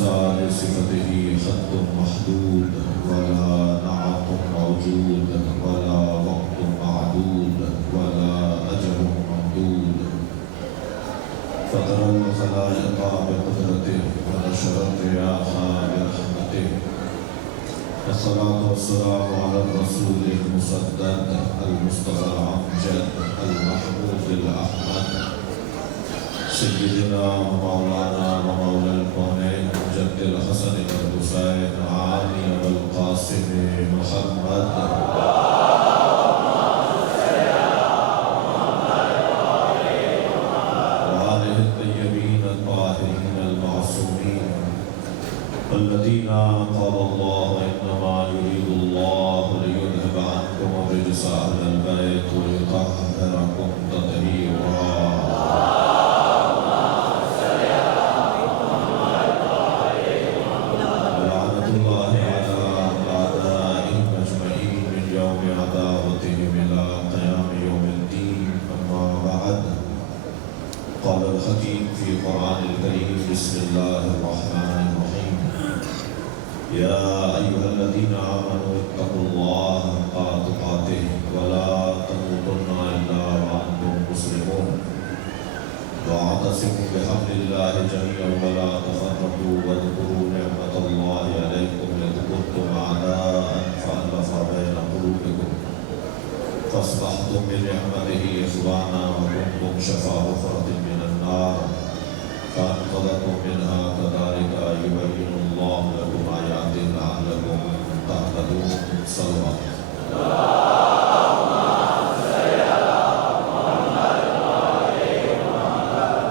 إرسال صفته خط محدود ولا نعت موجود ولا وقت معدود ولا أجل ممدود فطر الخلائق بقدرته ونشر الرياح برحمته والصلاة والسلام على الرسول المسدد المصطفى الأمجد المحمود الأحمد سيدنا ومولانا ومولى الكونين جد الحسن والحسين علي والقاسم محمد وآله الطيبين الطاهرين المعصومين الذين قال الله إنما يريد الله ليذهب عنكم الرجس أهل البيت ويطهركم تطهيرا قال الخطيب في القرآن الكريم بسم الله الرحمن الرحيم يا أيها الذين آمنوا اتقوا الله حق تقاته ولا تموتن إلا وأنتم مسلمون واعتصموا بحبل الله جميعا ولا تفرقوا واذكروا نعمة الله عليكم إذ كنتم أعداء فألف بين قلوبكم فاصبحتم بنعمته إخوانا وكنتم شفا حفرة من النار فأنقذكم منها كذلك يبين الله لكم آياته لعلكم تهتدون صلوات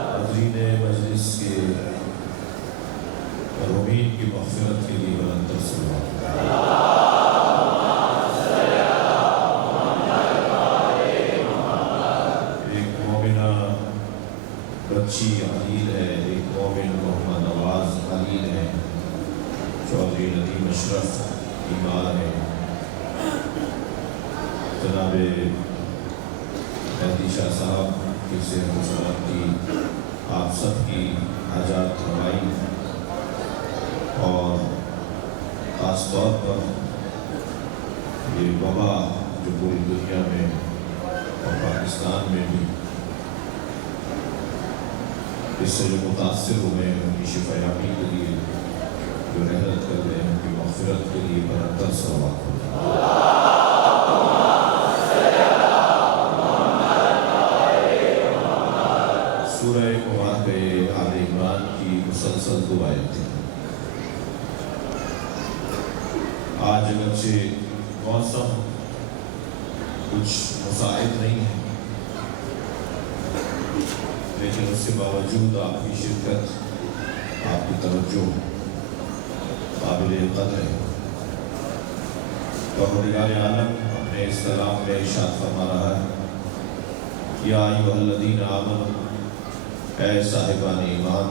حاضرین مجلس کے مرحومین کی مغفرت کے لیے بلند صلوات بچی علیل ہے، ایک مومن محمد نواز علیل ہے، چودھری ندیم اشرف بیمار ہے، جناب مہدی شاہ صاحب کی صحت و سلامتی آپ سب کی حاجات روائی اور خاص طور پر یہ وبا جو پوری دنیا میں اور پاکستان میں بھی اس سے جو متاثر ہوئے ہیں ان کی شفایابی کے لیے جو رحلت کر رہے ہیں ان کی مغفرت کے لیے برابر صلوات ہو سورہ مبارکہ آل عمران کی مسلسل دعائیں تھیں۔ آج اگرچہ موسم کچھ مساعد نہیں ہے لیکن اس کے باوجود آپ کی شرکت، آپ کی توجہ قابل قدر ہے۔ پروردگار عالم اپنے اس کلام میں ارشاد فرما رہا ہے یا ایھا الذین آمنوا، اے صاحبان ایمان،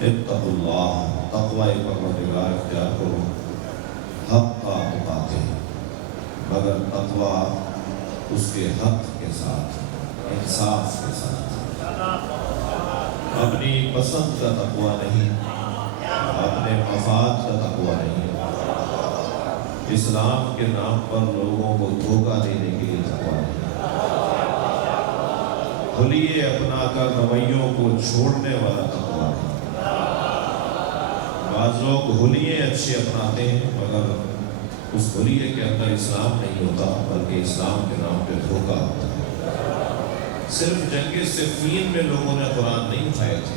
اتقوا اللہ، تقوی پروردگار اختیار کرو، حق تقاتے، مگر تقوی اس کے حق کے ساتھ، انصاف کے ساتھ، اپنی پسند کا تقوی نہیں، اپنے مفاد کا تقوی نہیں، اسلام کے نام پر لوگوں کو دھوکہ دینے کے لیے تقوی نہیں، حلیے اپنا کر رویوں کو چھوڑنے والا تقوی نہیں۔ بعض لوگ حلیے اچھے اپناتے ہیں مگر اس حلیے کے اندر اسلام نہیں ہوتا بلکہ اسلام کے نام پہ دھوکہ ہوتا ہے۔ صرف جنگ صفین میں لوگوں نے قرآن نہیں اٹھائے تھے،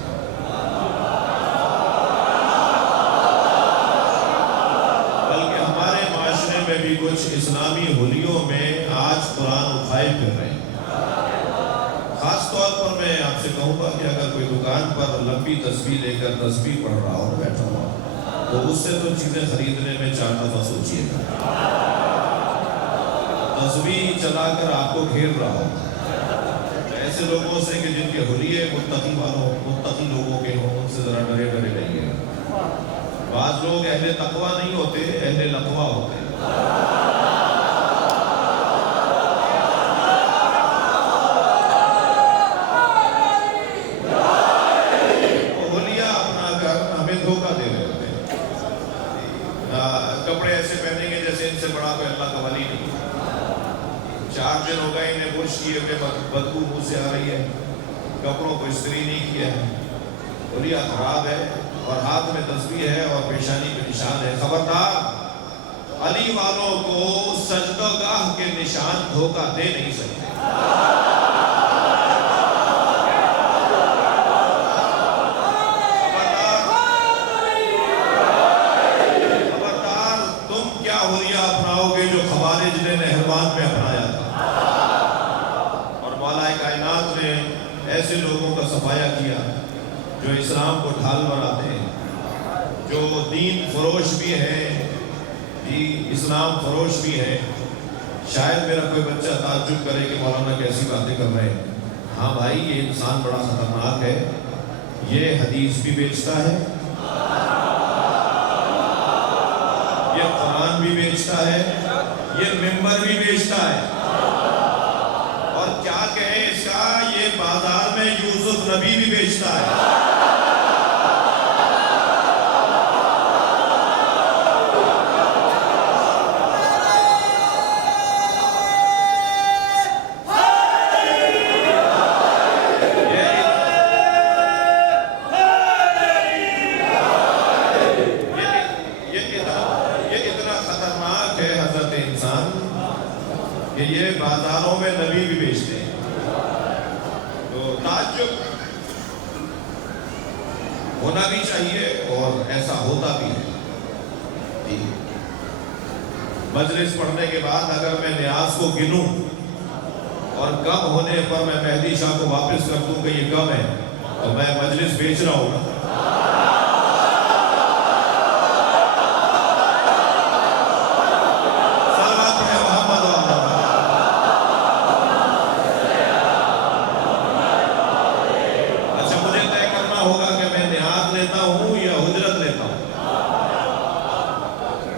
بلکہ ہمارے معاشرے میں بھی کچھ اسلامی حلیوں میں آج قرآن اٹھائے پھر رہے ہیں۔ خاص طور پر میں آپ سے کہوں گا کہ اگر کوئی دکان پر لمبی تسبیح لے کر تسبیح پڑھ رہا ہو بیٹھا ہوا تو اس سے تو چیزیں خریدنے میں 4 دفعہ سوچیے گا۔ تسبیح چلا کر آپ کو گھیر رہا ہو ایسے لوگوں سے کہ جن کے حلیے متقی لوگوں کے ہوں، ان سے ذرا ڈرے ڈرے رہیے گا۔ بعض لوگ اہل تقوی نہیں ہوتے، اہل لقوہ ہوتے ہیں۔ حلیہ اپنا کر ہمیں دھوکہ دے کپڑے ایسے پہنیں گے جیسے ان سے بڑا کوئی اللہ کا ولی نہیں. 4 دن ہو گئے انہیں برش کیے ہوئے بدبو منہ سے آ رہی ہے, کپڑوں کو استری نہیں کیا ہے, حلیہ خراب ہے, اور ہاتھ میں تسبیح ہے اور پیشانی پہ نشان ہے. خبردار, علی والوں کو سجدہ گاہ کے نشان دھوکہ دے نہیں سکتے. خبردار, تم کیا حلیہ اپناؤ گے جو خوارج نے نہروان میں اپنایا تھا. اور مولا کائنات نے ایسے لوگوں کا صفایا کیا جو اسلام کو ڈھال بناتے ہیں, جو دین فروش بھی ہیں, جی اسلام فروش بھی ہے. شاید میرا کوئی بچہ تعجب کرے کہ مولانا کیسی باتیں کر رہے ہیں. ہاں بھائی, یہ انسان بڑا خطرناک ہے. یہ حدیث بھی بیچتا ہے, یہ قرآن بھی بیچتا ہے, یہ ممبر بھی بیچتا ہے, اور کیا کہیں اس کا, یہ بازار میں یوسف نبی بھی بیچتا ہے. یہ بازاروں میں نبی بھی بیچتے ہیں. تو تعجب ہونا بھی چاہیے اور ایسا ہوتا بھی ہے. مجلس پڑھنے کے بعد اگر میں نیاز کو گنوں اور کم ہونے پر میں مہدی شاہ کو واپس کر دوں کہ یہ کم ہے, تو میں مجلس بیچ رہا ہوں.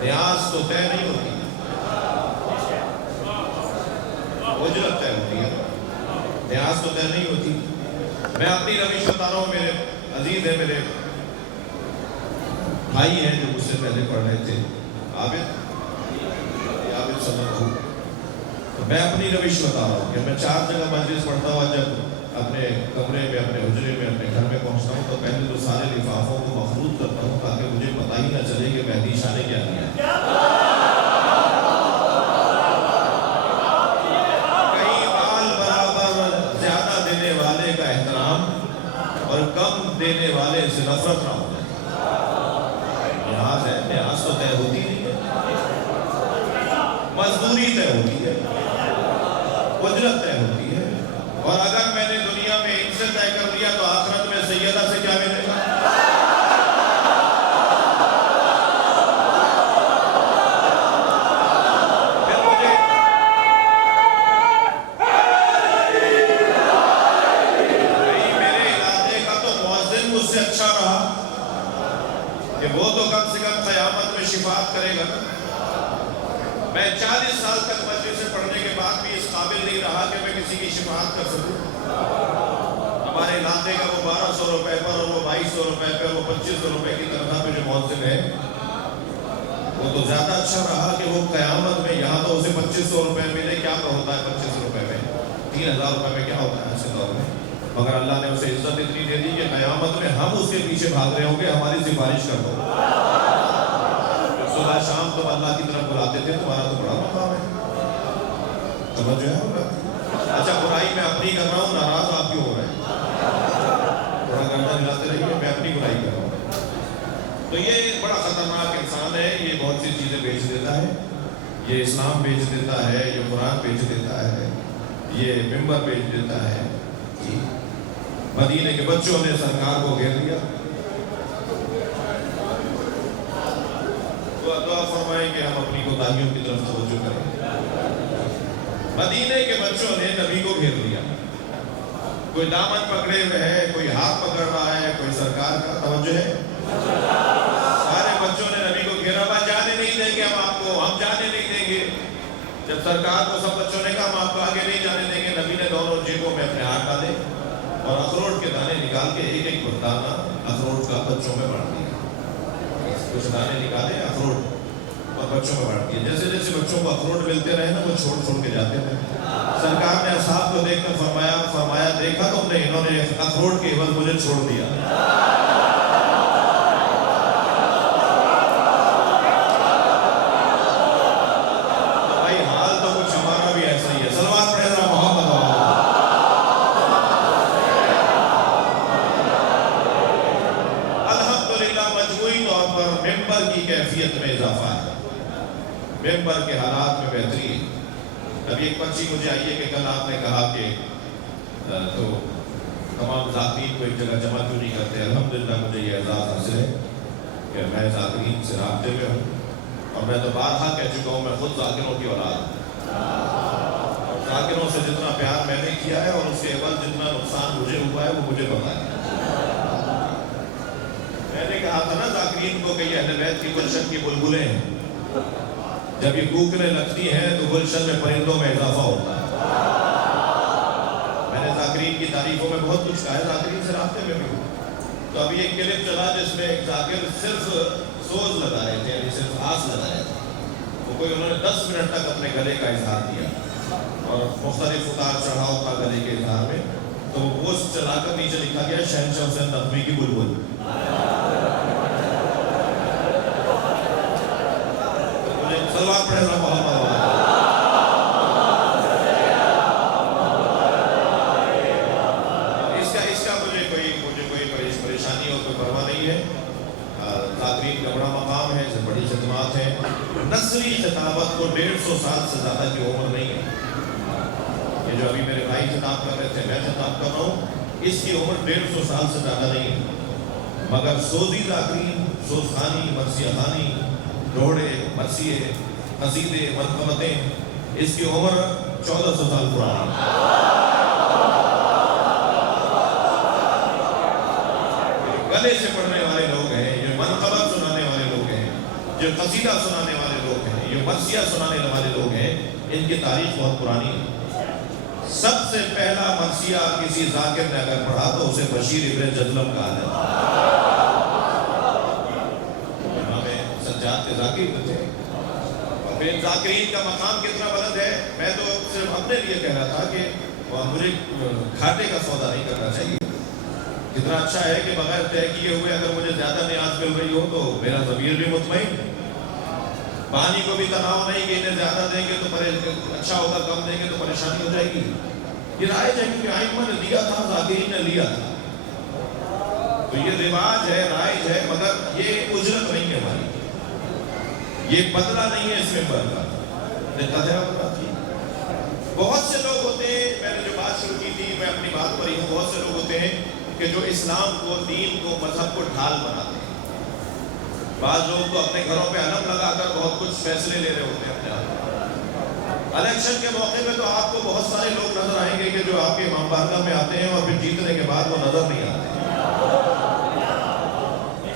نیاز تو طے نہیں ہوتی, اجرت طے ہوتی ہے. نیاز تو طے نہیں ہوتی. میں اپنی روش بتا رہا ہوں. میرے عزیز ہیں, میرے بھائی ہیں جو مجھ سے پہلے پڑھ رہے تھے, عابد سمجھ ہوں. میں اپنی روش بتا رہا ہوں کہ میں 4 جگہ مجلس پڑھتا ہوں. جب اپنے کمرے میں, اپنے حجرے میں, اپنے گھر میں پہنچتا ہوں تو پہلے تو سارے لفافوں کو مخلوط کرتا ہوں تاکہ مجھے پتہ ہی نہ چلے کہ مہدی شاہ نے کیا کیا. کئی بال برابر زیادہ دینے والے کا احترام اور کم دینے والے سے نفرت نہ ہونا. نیاز ہے, نیاز تو طے ہوتی نہیں ہے, مزدوری طے ہوتی ہے, اجرت طے ہوتی ہے. اور اگر میں نے دنیا میں ان سے طے کر دیا تو آخرت میں سیدہ سے کیا ملے گا؟ پھر مجھے میرے علاقے کا تو مؤذن مجھ سے اچھا رہا کہ وہ تو کم سے کم قیامت میں شفاعت کرے گا. میں 40 سال تک مجلس سے پڑھنے کے بعد بھی اس قابل نہیں رہا کہ میں کسی کی شفاعت کر سکوں. ہمارے علاقے کا وہ 1200 روپے پر اور وہ 2200 روپے پر, وہ 2500 روپے کی تنخواہ پہ جو مؤذن ہے وہ تو زیادہ اچھا رہا کہ وہ قیامت میں, یہاں تو اسے 2500 روپے ملے, کیا ہوتا ہے 2500 روپے میں, 3000 روپے میں کیا ہوتا ہے ایسے دور میں. مگر اللہ نے اسے عزت اتنی دے دی کہ قیامت میں ہم اس کے پیچھے بھاگ رہے ہوں گے, ہماری سفارش کر دو. صبح شام تم اللہ کی طرف بلاتے تھے, تمہارا تو بڑا مقام ہے. سمجھ جو ہے. اچھا, برائی میں اپنی کر رہا ہوں, ناراض آپ کیوں ہو رہے ہیں؟ تھوڑا گردن ہلاتے رہیے, میں اپنی برائی کر رہا ہوں. تو یہ بڑا خطرناک انسان ہے. یہ بہت سی چیزیں بیچ دیتا ہے. یہ اسلام بیچ دیتا ہے, یہ قرآن بیچ دیتا ہے, یہ ممبر بیچ دیتا ہے. مدینے کے بچوں نے سرکار کو گھیر لیا. دعا فرمائیں کہ ہم اپنی کوتاہیوں کی طرف توجہ کریں. مدینے کے بچوں نے نبی کو گھیر لیا. کوئی دامن پکڑے ہوئے ہے, کوئی ہاتھ پکڑ رہا ہے, کوئی سرکار کا توجہ ہے. سارے بچوں نے نبی کو گھیرا. بات جانے نہیں دیں گے ہم آپ کو, ہم جانے نہیں دیں گے. جب سرکار کو سب بچوں نے کہا ہم آپ کو آگے نہیں جانے دیں گے, نبی نے دونوں جیبوں میں اپنے ہاتھ ڈالے اور اخروٹ کے دانے نکال کے ایک دانہ اخروٹ کا بچوں میں بانٹ دیا. کچھ دانے نکالے اخروٹ, اور بچوں میں بانٹتی ہے. جیسے جیسے بچوں کو اخروٹ ملتے رہے نا وہ چھوڑ چھوڑ کے جاتے رہے. سرکار نے اصحاب کو دیکھ کر فرمایا دیکھا تم نے انہوں نے اخروٹ کے عوض مجھے چھوڑ دیا. بھائی حال تو کچھ ہمارا بھی ایسا ہی ہے. صلوات پڑھے ذرا محمد الحمدللہ. مجموعی طور پر ممبر کی کیفیت میں اضافہ ہے, ممبر کے حالات میں بہتری ہے. ابھی ایک پرچی مجھے آئی ہے کہ کل آپ نے کہا کہ تو تمام ذاکرین کو ایک جگہ جمع کیوں نہیں کرتے. الحمدللہ مجھے یہ اعزاز حاصل ہے کہ میں ذاکرین سے رابطے میں ہوں, اور میں تو بارہا کہہ چکا ہوں میں خود ذاکروں کی اولاد ہوں. ذاکروں سے جتنا پیار میں نے کیا ہے اور اس کے عوض جتنا نقصان مجھے ہوا ہے وہ مجھے پتا ہے. میں نے کہا تھا نا ذاکرین کو کہ یہ اہل بیت کی گلشن کی بلبلیں ہیں, جب یہ کوکنے لگتی ہیں تو گلشن میں پرندوں میں اضافہ ہوتا ہے. میں نے ذاکرین کی تعریفوں میں بہت کچھ کہا ہے, ذاکرین سے رابطے میں بھی ہوں. تو ابھی ایک کلپ چلا جس میں ایک ذاکر صرف سوز لگا رہے تھے, یعنی صرف آس لگا رہے تھے. وہ کوئی انہوں نے 10 منٹ تک اپنے گلے کا اظہار کیا اور مختلف اتار چڑھاؤ تھا گلے کے اظہار میں. تو وہ چلا کر نیچے لکھا گیا شہنشاہ حسین نقوی کی بلبل. صلوات پڑھے ذرا محمد. اس کا مجھے کوئی پریشانی اور کوئی پرواہ نہیں ہے. ذاکرین کا بڑا مقام ہے, بڑی خدمات ہیں. نثری خطابت کو 150 سال سے زیادہ کی عمر نہیں ہے. یہ جو ابھی میرے بھائی خطاب کر رہے تھے میں خطاب کر رہا ہوں, اس کی عمر 150 سال سے زیادہ نہیں ہے. مگر سوزی ذاکرین, سوز خانی, مرثیہ خانی, روڑے, مرثیے, قصیدے, منقبتیں, اس کی عمر 1400 سال پرانی ہے. گلے سے پڑھنے والے لوگ ہیں, جو منقبت سنانے والے لوگ ہیں, جو قصیدہ سنانے والے لوگ ہیں, جو مرثیہ سنانے والے لوگ ہیں, ان کی تاریخ بہت پرانی ہے. سب سے پہلا مرثیہ کسی ذاکر نے اگر پڑھا تو اسے بشیر ابن جدلم کہا جاتا ہے. امام سجاد کے ذاکر تھے. اور پھر ذاکرین کا مقام کتنا بلند ہے, میں تو صرف اپنے لیے کہہ رہا تھا کہ مجھے گھاٹے کا سودا نہیں کرنا چاہیے. کتنا اچھا ہے کہ بغیر طے کیے ہوئے اگر مجھے زیادہ نیاز مل رہی ہو تو میرا ضمیر بھی مطمئن, پانی کو بھی تناؤ نہیں کہ انہیں زیادہ دیں گے تو اچھا ہوگا, کم دیں گے تو پریشانی ہو جائے گی. یہ رائج ہے کیونکہ ائمہ نے دیا تھا, ذاکرین نے لیا تھا, تو یہ رواج ہے, رائج ہے, مگر یہ اجرت نہیں ہے ہماری, یہ بدلہ نہیں ہے اس ممبر کا. بہت سے لوگ ہوتے ہیں, میں نے جو بات شروع کی تھی میں اپنی بات پر ہی ہوں, بہت سے لوگ ہوتے ہیں کہ جو اسلام کو, دین کو, مذہب کو ڈھال بناتے ہیں. بعض لوگ تو اپنے گھروں پہ علم لگا کر بہت کچھ فیصلے لے رہے ہوتے ہیں اپنے آپ. الیکشن کے موقع میں تو آپ کو بہت سارے لوگ نظر آئیں گے کہ جو آپ کے امام بارگاہ میں آتے ہیں اور پھر جیتنے کے بعد وہ نظر نہیں آتے.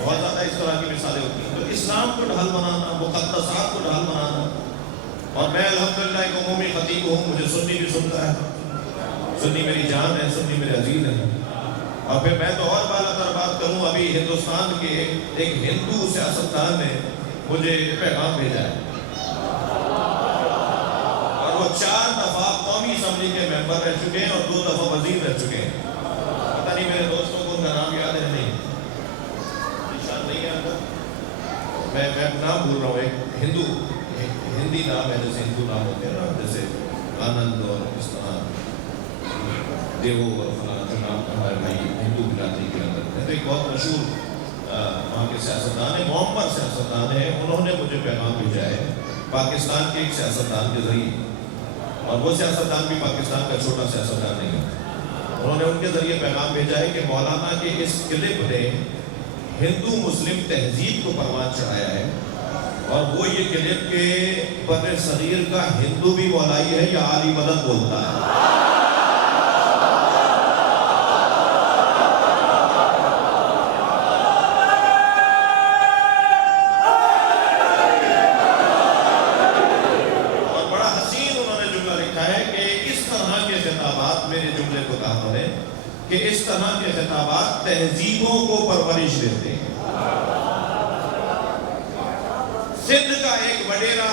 بہت زیادہ اس طرح کی مثالیں ہوتی ہیں. تو اسلام کو ڈھال بنانا, مقدسات کو ڈھال بنانا, اور میں الحمدللہ ایک عمومی خطیب ہوں, مجھے سنی بھی سنتا ہے, سنی میری جان ہے, سنی میرے عزیز ہے. اور پھر میں تو اور بالا تر بات کروں, ابھی ہندوستان کے ایک ہندو سیاستدان نے مجھے پیغام بھیجا ہے, اور وہ 4 دفعہ قومی اسمبلی کے ممبر رہ چکے ہیں اور 2 دفعہ وزیر رہ چکے ہیں. پتہ نہیں میرے دوستوں کو ان کا نام یاد ہے نہیں, نشان نہیں ہے آپ کو, میں نام بھول رہا ہوں. ایک ہندی نام ہے, جیسے ہندو نام ہوتے ہیں نا, جیسے آنند اور اس طرح دیو اور فلاں نام ہمارے بھائی ہندو برادری کے اندر ہے. تو ایک بہت مشہور وہاں کے سیاستدان ہیں, معمر سیاستدان ہیں, انہوں نے مجھے پیغام بھیجا ہے پاکستان کے ایک سیاستدان کے ذریعے, اور وہ سیاستدان بھی پاکستان کا چھوٹا سیاستدان نہیں ہے. انہوں نے ان کے ذریعے پیغام بھیجا ہے کہ مولانا کے اس کلپ نے ہندو مسلم تہذیب کو پروان چڑھایا ہے, اور وہ یہ کلپ کے بر صغیر کا ہندو بھی مولائی ہے یا عالی مدد بولتا ہے. اور بڑا حسین انہوں نے جملہ لکھا ہے کہ اس طرح کے خطابات, میرے جملے کو کہا انہوں نے کہ اس طرح کے خطابات تہذیبوں کو پرورش دیتے ہیں. سندھ کا ایک وڈیرا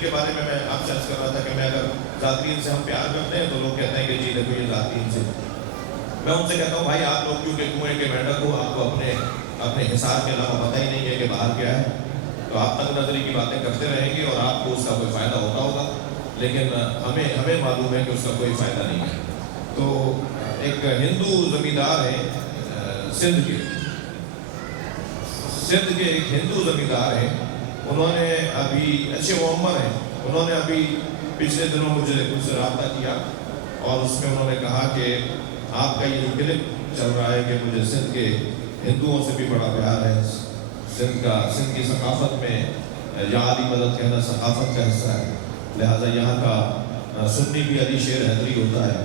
کے بارے میں آپ سے عرض کر رہا تھا کہ میں اگر ذاکرین سے ہم پیار کرتے ہیں تو لوگ کہتے ہیں کہ جی دیکھو یہ ذاکرین سے، میں ان سے کہتا ہوں بھائی آپ لوگ کیونکہ کنویں کے مینڈک ہو، آپ کو اپنے حصار کے علاوہ پتہ ہی نہیں ہے کہ باہر کیا ہے، تو آپ تنگ نظری کی باتیں کرتے رہیں گے اور آپ کو اس کا کوئی فائدہ ہوتا ہوگا، لیکن ہمیں معلوم ہے کہ اس کا کوئی فائدہ نہیں ہے۔ تو ایک ہندو زمیندار ہیں سندھ کے ایک ہندو زمیندار ہیں، انہوں نے ابھی اچھے معمر ہیں، انہوں نے ابھی پچھلے دنوں مجھے کچھ سے رابطہ کیا اور اس میں انہوں نے کہا کہ آپ کا یہ جو کلپ چل رہا ہے کہ مجھے سندھ کے ہندوؤں سے بھی بڑا پیار ہے، سندھ کی ثقافت میں یا علی مدد کہنا ثقافت کا حصہ ہے، لہٰذا یہاں کا سنی بھی علی شیر حیدری ہوتا ہے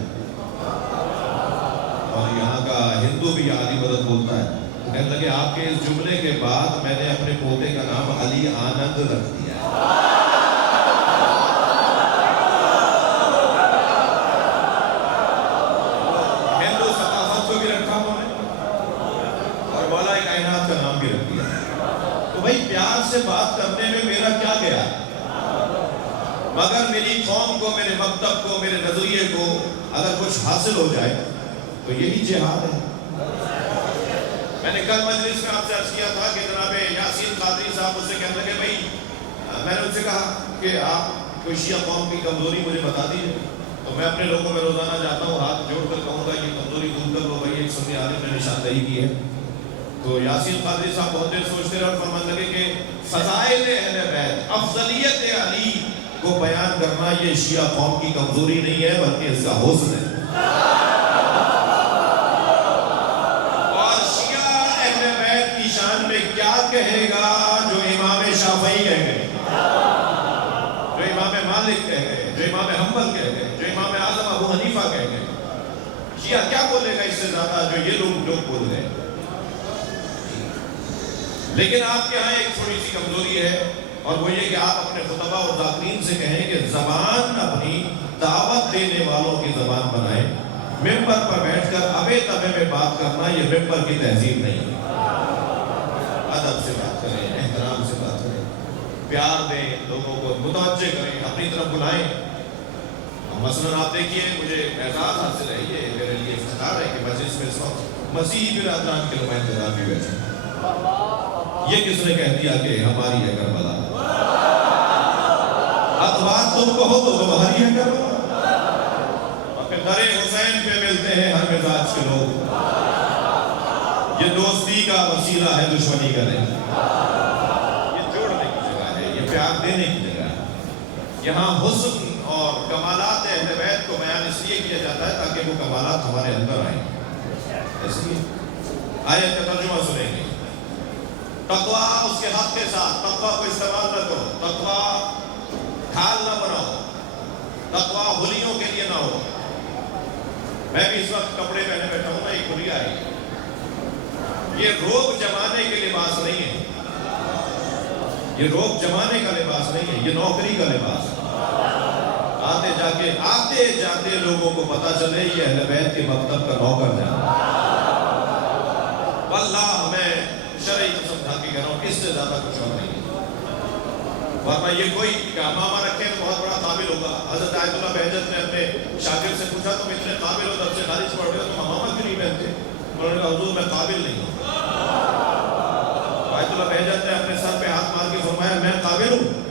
اور یہاں کا ہندو بھی علی مدد بولتا ہے۔ تو کہنے لگے آپ کے اس جملے کے بعد میں نے اپنے پوتے کا نام علی آنند رکھ دیا۔ ہندو ثقافت کو بھی رکھا انہوں نے اور مولا کائنات کا نام بھی رکھ دیا۔ تو بھائی پیار سے بات کرنے میں میرا کیا گیا، مگر میری قوم کو، میرے مکتب کو، میرے نظریے کو اگر کچھ حاصل ہو جائے تو یہی جہاد ہے۔ میں نے کل مجلس میں آپ سے عرض کیا تھا کہ جناب یاسین قادری صاحب مجھ سے کہنے لگے بھائی، میں نے ان سے کہا کہ آپ کوئی شیعہ قوم کی کمزوری مجھے بتا دیجیے، تو میں اپنے لوگوں میں روزانہ جاتا ہوں، ہاتھ جوڑ کر کہوں گا یہ کمزوری دور کر لو بھائی، ایک سنی عالم نے نشاندہی کی ہے۔ تو یاسین قادری صاحب بہت دیر سوچتے رہے اور فرمانے لگے کہ فضائل اہل بیت، افضلیت علی کو بیان کرنا یہ شیعہ قوم کی کمزوری نہیں ہے بلکہ اس کا حسن ہے۔ اور شیعہ اہل بیت کی شان میں کیا کہے گا جو امام شافعی کہہ گئے، جو امام مالک کہہ گئے، جو امام حنبل کہہ گئے، جو امام اعظم ابو حنیفہ کہہ گئے، شیعہ کیا بولے گا اس سے زیادہ جو یہ لوگ بول گئے۔ لیکن آپ کے ہاں ایک تھوڑی سی کمزوری ہے اور وہ یہ کہ آپ اپنے خطبہ اور ذاکرین سے کہیں کہ زبان اپنی دعوت دینے والوں کی زبان بنائیں، ممبر پر بیٹھ کر ابے تبے میں بات کرنا یہ ممبر کی تہذیب نہیں ہے۔ ادب سے بات کریں، احترام سے بات کریں، پیار دیں، لوگوں کو متوجہ کریں، اپنی طرف بلائیں۔ مثلاً آپ دیکھیے مجھے اعزاز حاصل ہے، یہ میرے لیے افتخار ہے کہ مجلس میں اس وقت مسیحی برادران کے نمائندگان بھی بیٹھے۔ یہ کس نے کہہ دیا کہ ہماری ہے کربلا؟ بات تم کو ہو تو تمہاری ہے کربلا؟ اور پھر در حسین پہ ملتے ہیں ہر مزاج کے لوگ، یہ دوستی کا وسیلہ ہے دشمنی کا نہیں، یہ جوڑنے کی جگہ ہے، یہ پیار دینے کی جگہ ہے۔ یہاں حسن اور کمالات اہل بیت کو بیان اس لیے کیا جاتا ہے تاکہ وہ کمالات ہمارے اندر آئیں۔ اس لیے آیت کا ترجمہ سنیں گے، تقویٰ اس کے حق کے ساتھ، تقویٰ کو استعمال نہ کرو، تقویٰ کھال نہ بناؤ، تقویٰ ہولیوں کے لیے نہ ہو۔ میں بھی اس وقت کپڑے پہنے بیٹھا ہوں نا، ایک ہولی آئی، یہ روب جمانے کے لباس نہیں ہے، یہ روب جمانے کا لباس نہیں ہے، یہ نوکری کا لباس ہے۔ آتے جاتے لوگوں کو پتا چلے یہ اہل بیت کے مکتب کا نوکر جانا۔ واللہ میں شرعی قسم کھا کے کہہ رہا ہوں اس سے زیادہ کچھ اور نہیں، ورنہ یہ کوئی امامہ رکھے تو بہت بڑا قابل ہوگا۔ حضرت آیت اللہ بہجت نے اپنے شاگرد سے پوچھا تم اتنے قابل ہو، تب سے خارج پڑھ رہے ہو، تم امامہ کیوں نہیں پہنتے؟ انہوں نے کہا حضور میں قابل نہیں ہوں۔ آیت اللہ بہجت نے اپنے سر پہ ہاتھ مار کے فرمایا میں قابل ہوں۔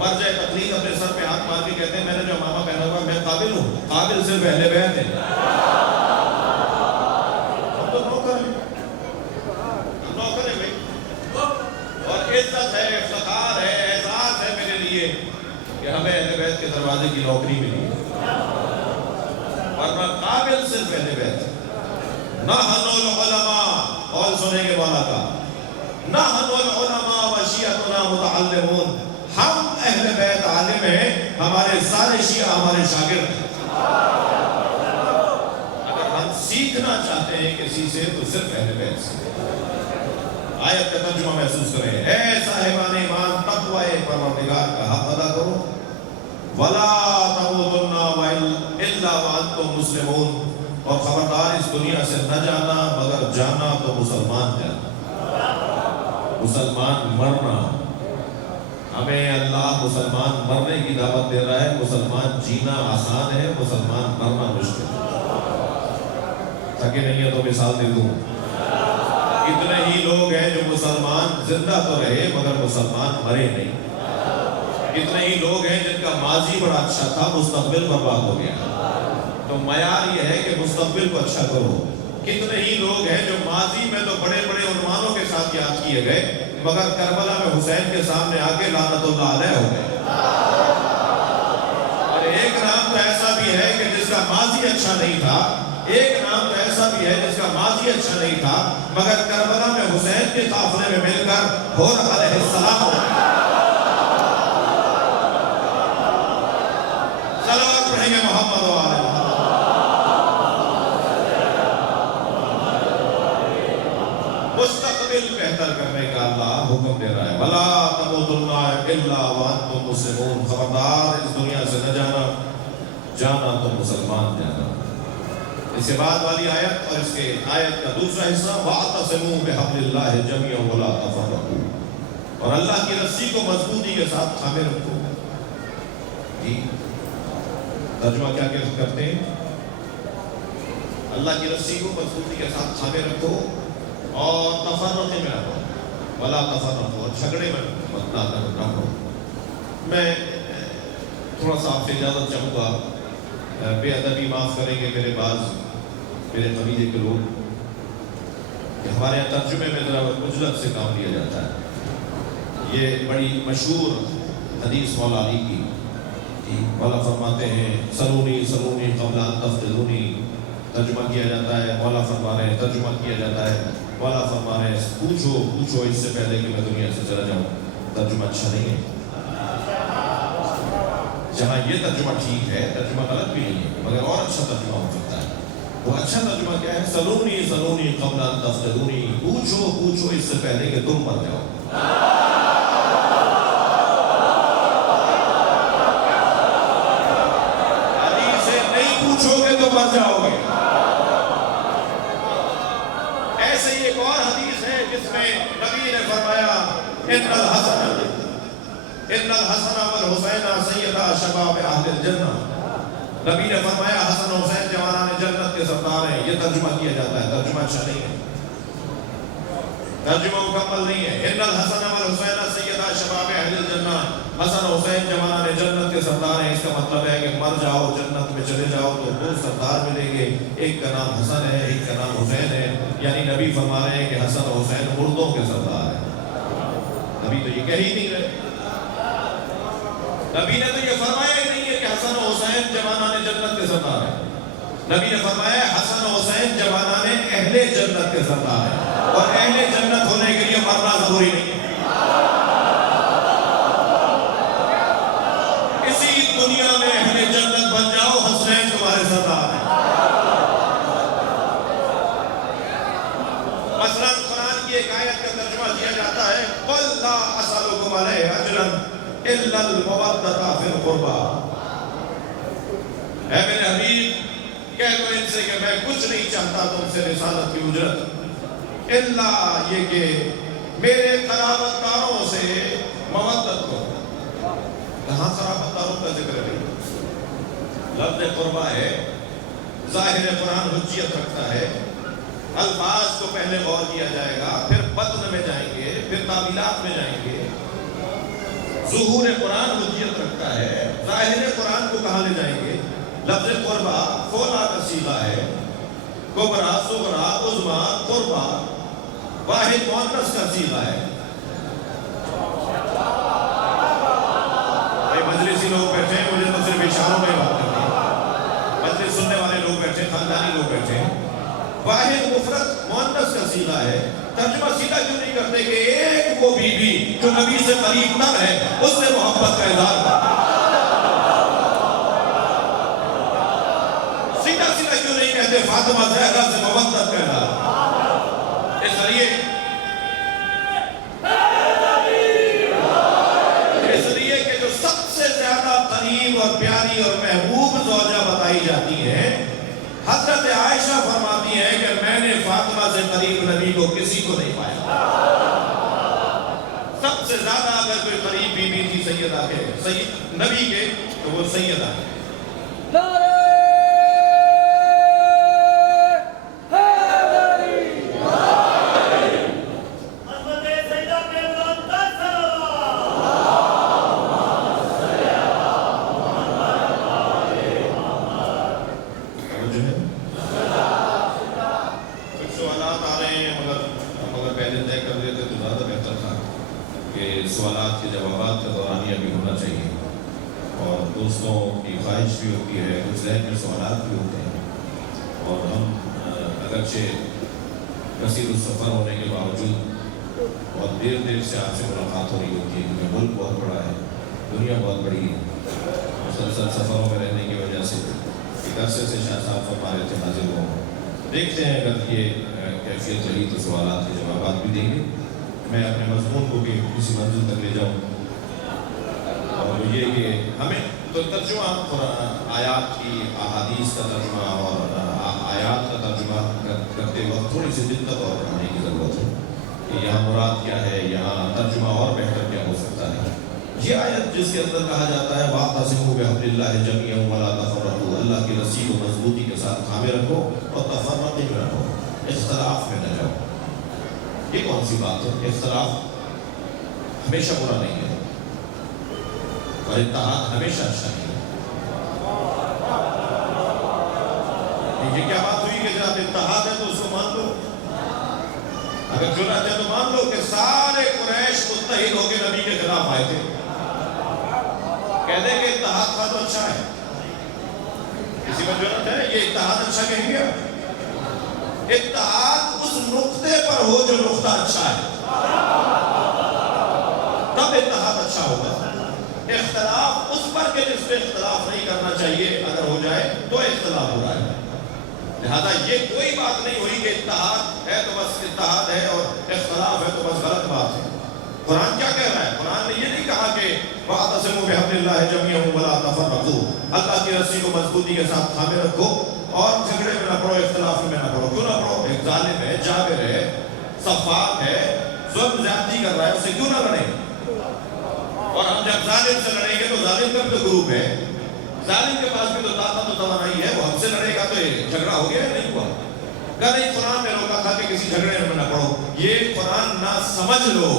مر جائے تقلید اپنے سر پہ ہاتھ مار کے کہتے ہیں میں نے جو امامہ پہنا ہوا میں قابل ہوں۔ قابل صرف اہل بیت ہے، ہم تو نوکر ہیں، نوکر ہے بھائی۔ اور عزت ہے، افتخار ہے، اعزاز ہے میرے لیے کہ ہمیں اہل بیت کے دروازے کی نوکری ملی ہے، ورنہ قابل صرف اہل بیت ہے۔ نحن العلماء، اور سنیں گے مولا کا، نحن العلماء وشیعتنا متعلمون، ہم اہل بیت عالم ہیں، ہمارے سارے شیعہ ہمارے شاگرد ہیں۔ اگر ہم سیکھنا چاہتے ہیں کسی سے تو صرف اہل بیت سے۔ آیت کا ترجمہ محسوس کریں، اے صاحبان ایمان تقوی پروردگار کا حق ادا کرو، وَلَا تَمُوتُنَّ إِلَّا وَأَنْتُمْ مُسْلِمُونَ، اور خبردار اس دنیا سے نہ جانا مگر جانا تو مسلمان جانا، مسلمان مرنا۔ ہمیں اللہ مسلمان مرنے کی دعوت دے رہا ہے. مسلمان جینا آسان ہے، مسلمان مرنا مشکل ہے. تھکے نہیں ہے تو مثال دے دوں. اتنے ہی لوگ ہیں جو مسلمان زندہ تو رہے مگر مسلمان مرے نہیں. اتنے ہی لوگ ہیں جن کا ماضی بڑا اچھا تھا، مستقبل برباد ہو گیا. تو معیار یہ ہے کہ مستقبل کو اچھا کرو. کتنے ہی لوگ ہیں جو ماضی میں تو بڑے بڑے عنوانوں کے ساتھ یاد کیے گئے مگر کربلا میں حسین کے سامنے آ کے لعنت اللہ علیہ ہو گئے. اور ایک نام تو ایسا بھی ہے کہ جس کا ماضی اچھا نہیں تھا، ایک نام تو ایسا بھی ہے جس کا ماضی اچھا نہیں تھا مگر کربلا میں حسین کے قافلے میں مل کر حور علیہ السلام ہو گئے. صلوات پڑھیں گے محمد و آل محمد. مستقبل بہتر کرنے کا اللہ حکم دے رہا ہے. وَلَا تَمُوتُنَّ إِلَّا وَأَنْتُمْ مُسْلِمُونَ. خبردار اس دنیا سے نہ جانا، جانا تو مسلمان جانا. اس کے بعد والی آیت اور اس کے آیت کا دوسرا حصہ وَاعْتَصِمُوا بِحَبْلِ اللَّهِ جَمِيعًا وَلَا تَفَرَّقُوا. اور اللہ کی رسی کو مضبوطی کے ساتھ تھامے رکھو. جی ترجمہ کیا کرتے ہیں؟ اللہ کی رسی کو مضبوطی کے ساتھ تھامے رکھو اور تفرقے میں رکھو. ولا تفرقوا، جھگڑے میں مت نہ رکھو. میں تھوڑا سا آپ سے اجازت چاہوں گا. بے ادبی معاف کریں گے میرے قبیلے کے لوگ کہ ہمارے یہاں ترجمے میں ذرا عجلت سے کام لیا جاتا ہے. یہ بڑی مشہور حدیث مولا علی کی. مولا فرماتے ہیں سلونی سلونی قبل ان تفتنونی. ترجمہ کیا جاتا ہے مولا فرما رہے ہیں، ترجمہ کیا جاتا ہے مولا فرما رہے ہیں پوچھو پوچھو اس سے پہلے کہ میں دنیا سے چلا جاؤں. ترجمہ اچھا نہیں ہے. جہاں یہ ترجمہ ٹھیک ہے، ترجمہ غلط بھی نہیں ہے مگر اور اچھا ترجمہ ہو سکتا ہے. وہ اچھا ترجمہ کیا ہے؟ سلونی سلونی قبل ان تفتنونی. پوچھو پوچھو اس سے پہلے کہ تم مر جاؤ. پوچھو گے تو مر جاؤ گے. ایسے ہی ایک اور حدیث ہے جس میں نبی نے فرمایا ان الحسن والحسین سیدا شباب اہل الجنہ. نبی نے فرمایا حسن و حسین جوانان جنت کے سردار ہیں. یہ ترجمہ کیا جاتا ہے، ترجمہ اچھا نہیں ہے، ترجمہ مکمل نہیں ہے. ان الحسن والحسین سیدا شباب اہل الجنہ. حسن و حسین جوانان جنت کے سردار ہیں. اس کا مطلب ہے کہ مر جاؤ جنت میں چلے جاؤ تو دو سردار ملیں گے. ایک کا نام حسن ہے، ایک کا نام حسین ہے. یعنی نبی فرما رہے ہیں کہ حسن و حسین مردوں کے سردار ہیں. نبی تو یہ کہہ ہی نہیں رہے. نبی نے تو یہ فرمایا ہی نہیں ہے کہ حسن و حسین جوانان جنت کے سردار ہیں. نبی نے فرمایا حسن و حسین جوانان اہل جنت کے سردار ہیں. اور اہل جنت ہونے کے لیے مرنا ضروری نہیں ہے. اسی دنیا میں اہل جنت بن جاؤ، حسنین تمہارے سردار ہیں. مثلا قرآن کی ایک آیت کا ترجمہ کیا جاتا ہے قُلْ لَا أَسْأَلُكُمْ عَلَيْهِ أَجْرًا إِلَّا الْمَوَدَّةَ فِي الْقُرْبَى. اے میرے حبیب کہہ دو ان سے کہ میں کچھ نہیں چاہتا تم سے رسالت کی اجرت الا یہ کہ میرے قرابت داروں سے مودت کو. کہاں قرابت داروں کا ذکر ہے؟ لفظ قربہ ہے. ظاہر قرآن حجیت رکھتا ہے. الفاظ کو پہلے غور کیا جائے گا، پھر بطن میں جائیں گے، پھر تعبیرات میں جائیں گے. ظہور قرآن حجیت رکھتا ہے. ظاہر قرآن کو کہاں لے جائیں گے؟ لفظ قربہ فولا کا صیغہ ہے. کبرا صغرا عظما قربہ واحد مؤنث کا صیغہ ہے. مجلسی لوگ بیٹھے ہیں، مجھے تو صرف اشاروں میں بات کرنی ہے. مجلس سننے والے لوگ بیٹھے ہیں، خاندانی لوگ بیٹھے ہیں. واحد مفرد مؤنث کا صیغہ ہے. ترجمہ سیدھا کیوں نہیں کرتے کہ ایک وہ بیوی جو نبی سے قریب تر ہے اس سے محبت کا اظہار کرتا. سیدھا سیدھا کیوں نہیں کہتے فاطمہ زہرا سے مودت کا اظہار. اس لیے کہ جو سب سے زیادہ قریب اور پیاری اور محبوب زوجہ بتائی جاتی ہے، حضرت عائشہ فرماتی ہے کہ میں نے فاطمہ سے قریب نبی کو کسی کو نہیں پایا. سب سے زیادہ اگر کوئی قریب بیوی تھی سیدہ کے سید نبی کے تو وہ سیدہ ہے. سوالات کے جوابات کا دورانیہ بھی ہونا چاہیے اور دوستوں کی خواہش بھی ہوتی ہے, کچھ ذہن میں سوالات بھی ہوتے ہیں اور ہم اگرچہ کثیر السفر ہونے کے باوجود بہت دیر سے آپ سے ملاقات ہو رہی ہوتی ہے کیونکہ ملک بہت بڑا ہے, دنیا بہت بڑی ہے, مسلسل سفروں میں رہنے کی وجہ سے ایک عرصے سے شاہ صاحب فرما رہے تھے حاضر ہوں. دیکھتے ہیں اگر یہ کیفیت رہی تو سوالات کے جوابات بھی دیں گے. میں اپنے مضمون کو بھی کسی منزل تک لے جاؤں اور یہ کہ ہمیں تو ترجمہ آیات کی احادیث کا ترجمہ اور آیات کا ترجمہ کرتے وقت تھوڑی سی دقت اور کرنے کی ضرورت ہے کہ یہاں مراد کیا ہے, یہاں ترجمہ اور بہتر کیا ہو سکتا ہے. یہ آیت جس کے اندر کہا جاتا ہے وَاعْتَصِمُوا بِحَبْلِ اللَّهِ جَمِيعًا وَلَا تَفَرَّقُوا, اللہ کی رسی کو مضبوطی کے ساتھ تھامے رکھو اور تفرقے میں رکھو, اختلاف میں نہ جاؤ. یہ کون سی بات ہے؟ اختلاف ہمیشہ برا نہیں ہے اور اتحاد ہمیشہ اچھا نہیں ہے. یہ کیا بات ہوئی کہ جب اتحاد ہے تو اس کو مان لو, اگر جرأت ہے تو مان لو کہ سارے قریش متحد ہو کے نبی کے خلاف آئے تھے. کہہ دیں کہ اتحاد تھا تو اچھا ہے, کسی میں جرأت ہے یہ اتحاد اچھا کہیں گے؟ اتحاد اس نقطے پر ہو جو نقطہ اچھا ہے, تب اتحاد اچھا ہوگا. اختلاف اس پر کہ جس پہ اختلاف نہیں کرنا چاہیے اگر ہو جائے تو اختلاف ہو رہا ہے. لہذا یہ کوئی بات نہیں ہوئی کہ اتحاد ہے تو بس اتحاد ہے اور اختلاف ہے تو بس غلط بات ہے. قرآن کیا کہہ رہا ہے؟ قرآن نے یہ نہیں کہا کہ وَاعْتَصِمُوا بِحَبْلِ اللَّهِ جَمِيعًا وَلَا تَفَرَّقُوا, اللہ کی رسی کو مضبوطی کے ساتھ تھامے رکھو اور جھگڑے میں نہ پڑو, اختلاف میں نہ پڑو. کیوں نہ پڑو؟ ایک ظالم ہے, جابر ہے, صفاق ہے, ظلم زیادتی کر رہا ہے, اسے کیوں نہ لڑیں؟ اور ہم جب ظالم سے لڑیں گے تو ظالم کا بھی تو گروپ ہے, ظالم کے پاس بھی تو طاقت و توانائی ہے, وہ ہم سے لڑے گا تو جھگڑا ہو گیا نہیں ہوا. کہ نہیں قرآن نے روکا تھا کہ کسی جھگڑے میں نہ پڑو. یہ قرآن نہ سمجھ لو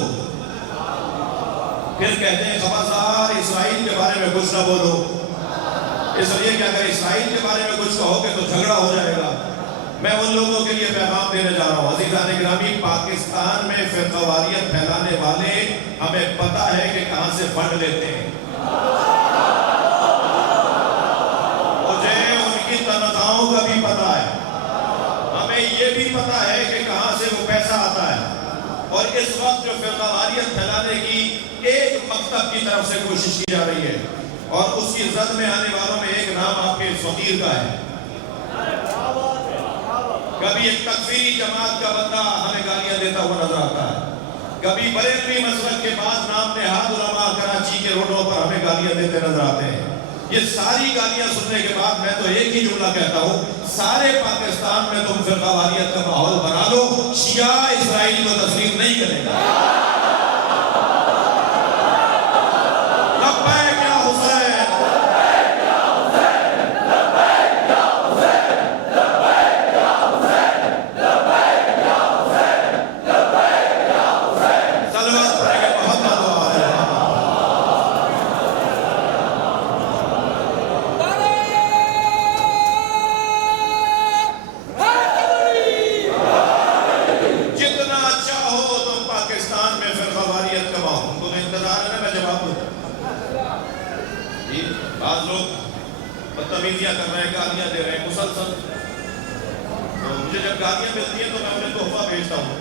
پھر کہتے ہیں خبردار اسرائیل کے بارے میں کچھ نہ بولو, اس لیے کہ اگر اسرائیل کے بارے میں کچھ کہو گے تو جھگڑا ہو جائے گا. میں ان لوگوں کے لیے پیغام دینے جا رہا ہوں. عزیزان گرامی, پاکستان میں فرقہ واریت پھیلانے والے ہمیں پتہ ہے کہ کہاں سے فنڈ لیتے ہیں, مجھے ان کی تنخواہوں کا بھی پتہ ہے, ہمیں یہ بھی پتہ ہے کہ کہاں سے وہ پیسہ آتا ہے. اور اس وقت جو فرقہ واریت پھیلانے کی ایک مکتب کی طرف سے کوشش کی جا رہی ہے اور اس کی زد میں آنے والوں میں ایک نام آپ کے فقیر کا ہے. کبھی ایک تکفیری جماعت کا بندہ ہمیں گالیاں دیتا ہوا نظر آتا ہے, کبھی بریلوی مسلک کے بعد نام نہاد علماء کراچی کے روڈوں پر ہمیں گالیاں دیتے نظر آتے ہیں. یہ ساری گالیاں سننے کے بعد میں تو ایک ہی جملہ کہتا ہوں, سارے پاکستان میں تم فرقہ واریت کا ماحول بنا لو, شیعہ اسرائیل کو تسلیم نہیں کرے گا. لبیک یا حسین, بعض لوگ بدتمیزیاں کر رہے ہیں, گالیاں دے رہے ہیں مسلسل. تو مجھے جب گالیاں ملتی ہیں تو میں انہیں تحفہ بھیجتا ہوں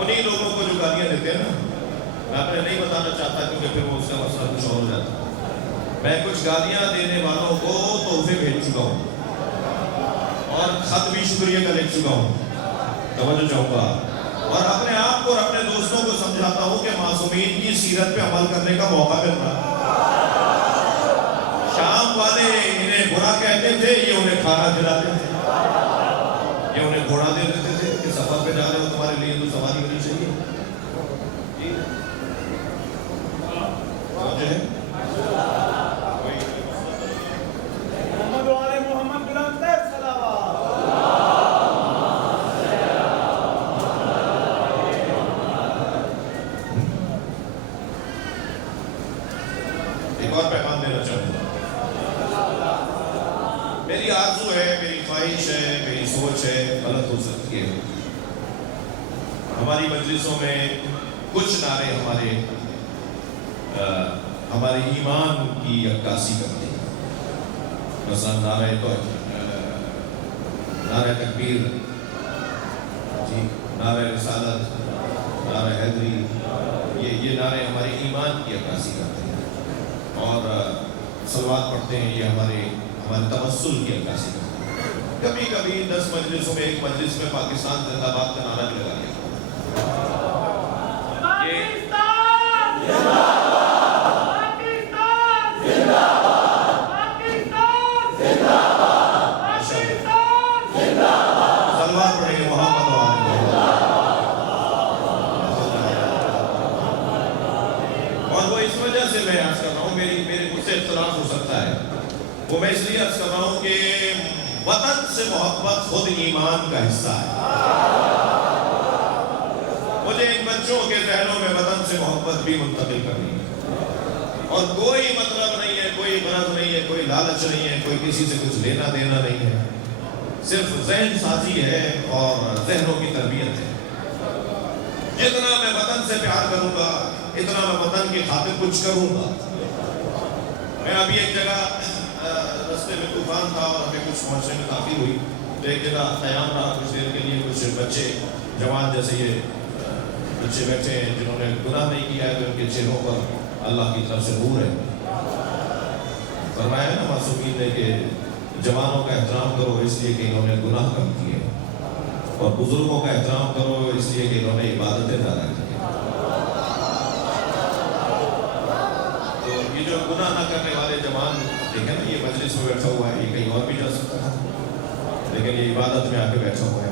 انہی لوگوں کو جو گالیاں دیتے ہیں نا. میں اپنے نہیں بتانا چاہتا کیونکہ پھر وہ اس کا مسئلہ کچھ اور ہو جاتا ہے. میں کچھ گالیاں دینے والوں کو تحفے بھیج چکا ہوں اور خط بھی شکریہ کا لکھ چکا ہوں, توجہ چاہوں گا, اور اپنے آپ کو اور اپنے دوستوں کو سمجھاتا ہوں کہ معصومین کی سیرت پہ عمل کرنے کا موقع مل رہا ہے. شام والے انہیں برا کہتے تھے, یہ انہیں کھانا کھلاتے تھے, یہ انہیں گھوڑا دے دیتے تھے کہ سفر پہ جا رہے ہو تمہارے لیے تو سواری ہونی چاہیے. جو ہے محمد و آل محمد بلند تر صلوات. ایک اور پیغام دینا چاہوں گا. میری آرزو ہے، میری خواہش ہے، میری سوچ ہے، غلط ہو سکتی ہے. ہماری مجلسوں میں کچھ نعرے ہمارے ایمان کی عکاسی کرتے ہیں. مثلا نعرہ تکبیر، جی، نعرہ رسالت، نعرہ حیدری، یہ نعرے ہمارے ایمان کی عکاسی کرتے ہیں. اور صلوات پڑھتے ہیں، یہ ہمارے توسل کی عکاسی کرتے ہیں. کبھی کبھی 10 مجلسوں میں ایک مجلس میں پاکستان زندہ باد کا نعرہ بھی لگا دیا. میں عرض کر رہا ہوں، میرے مجھ سے اختلاف ہو سکتا ہے، وہ میں اس لیے عرض کر رہا ہوں کہ وطن سے محبت خود ایمان کا حصہ ہے. مجھے ان بچوں کے ذہنوں میں وطن سے محبت بھی منتقل کرنی ہے. اور کوئی مطلب نہیں ہے، کوئی غرض نہیں ہے، کوئی لالچ نہیں ہے، کوئی کسی سے کچھ لینا دینا نہیں ہے. صرف ذہن سازی ہے اور ذہنوں کی تربیت ہے. جتنا میں وطن سے پیار کروں گا اتنا میں وطن کی خاطر کچھ کروں گا. میں ابھی ایک جگہ رستے میں طوفان تھا اور ہمیں کچھ پہنچنے میں تاخیر ہوئی، تو ایک جگہ قیام رہا کچھ دیر کے لیے. کچھ بچے جوان جیسے یہ بچے بیٹھے ہیں جنہوں نے گناہ نہیں کیا ہے، تو ان کے چہروں پر اللہ کی طرف سے نور ہے. فرمایا ہے نا معصومین نے کہ جوانوں کا احترام کرو اس لیے کہ انہوں نے گناہ کم کیے، اور بزرگوں کا احترام کرو اس لیے کہ انہوں نے عبادتیں زیادہ کی. تو یہ جو گناہ نہ کرنے والے جوان دیکھیں نا، یہ مجلس میں بیٹھا ہوا ہے، یہ کہیں اور بھی جا سکتا تھا، لیکن یہ عبادت میں آ کے بیٹھا ہوا ہے.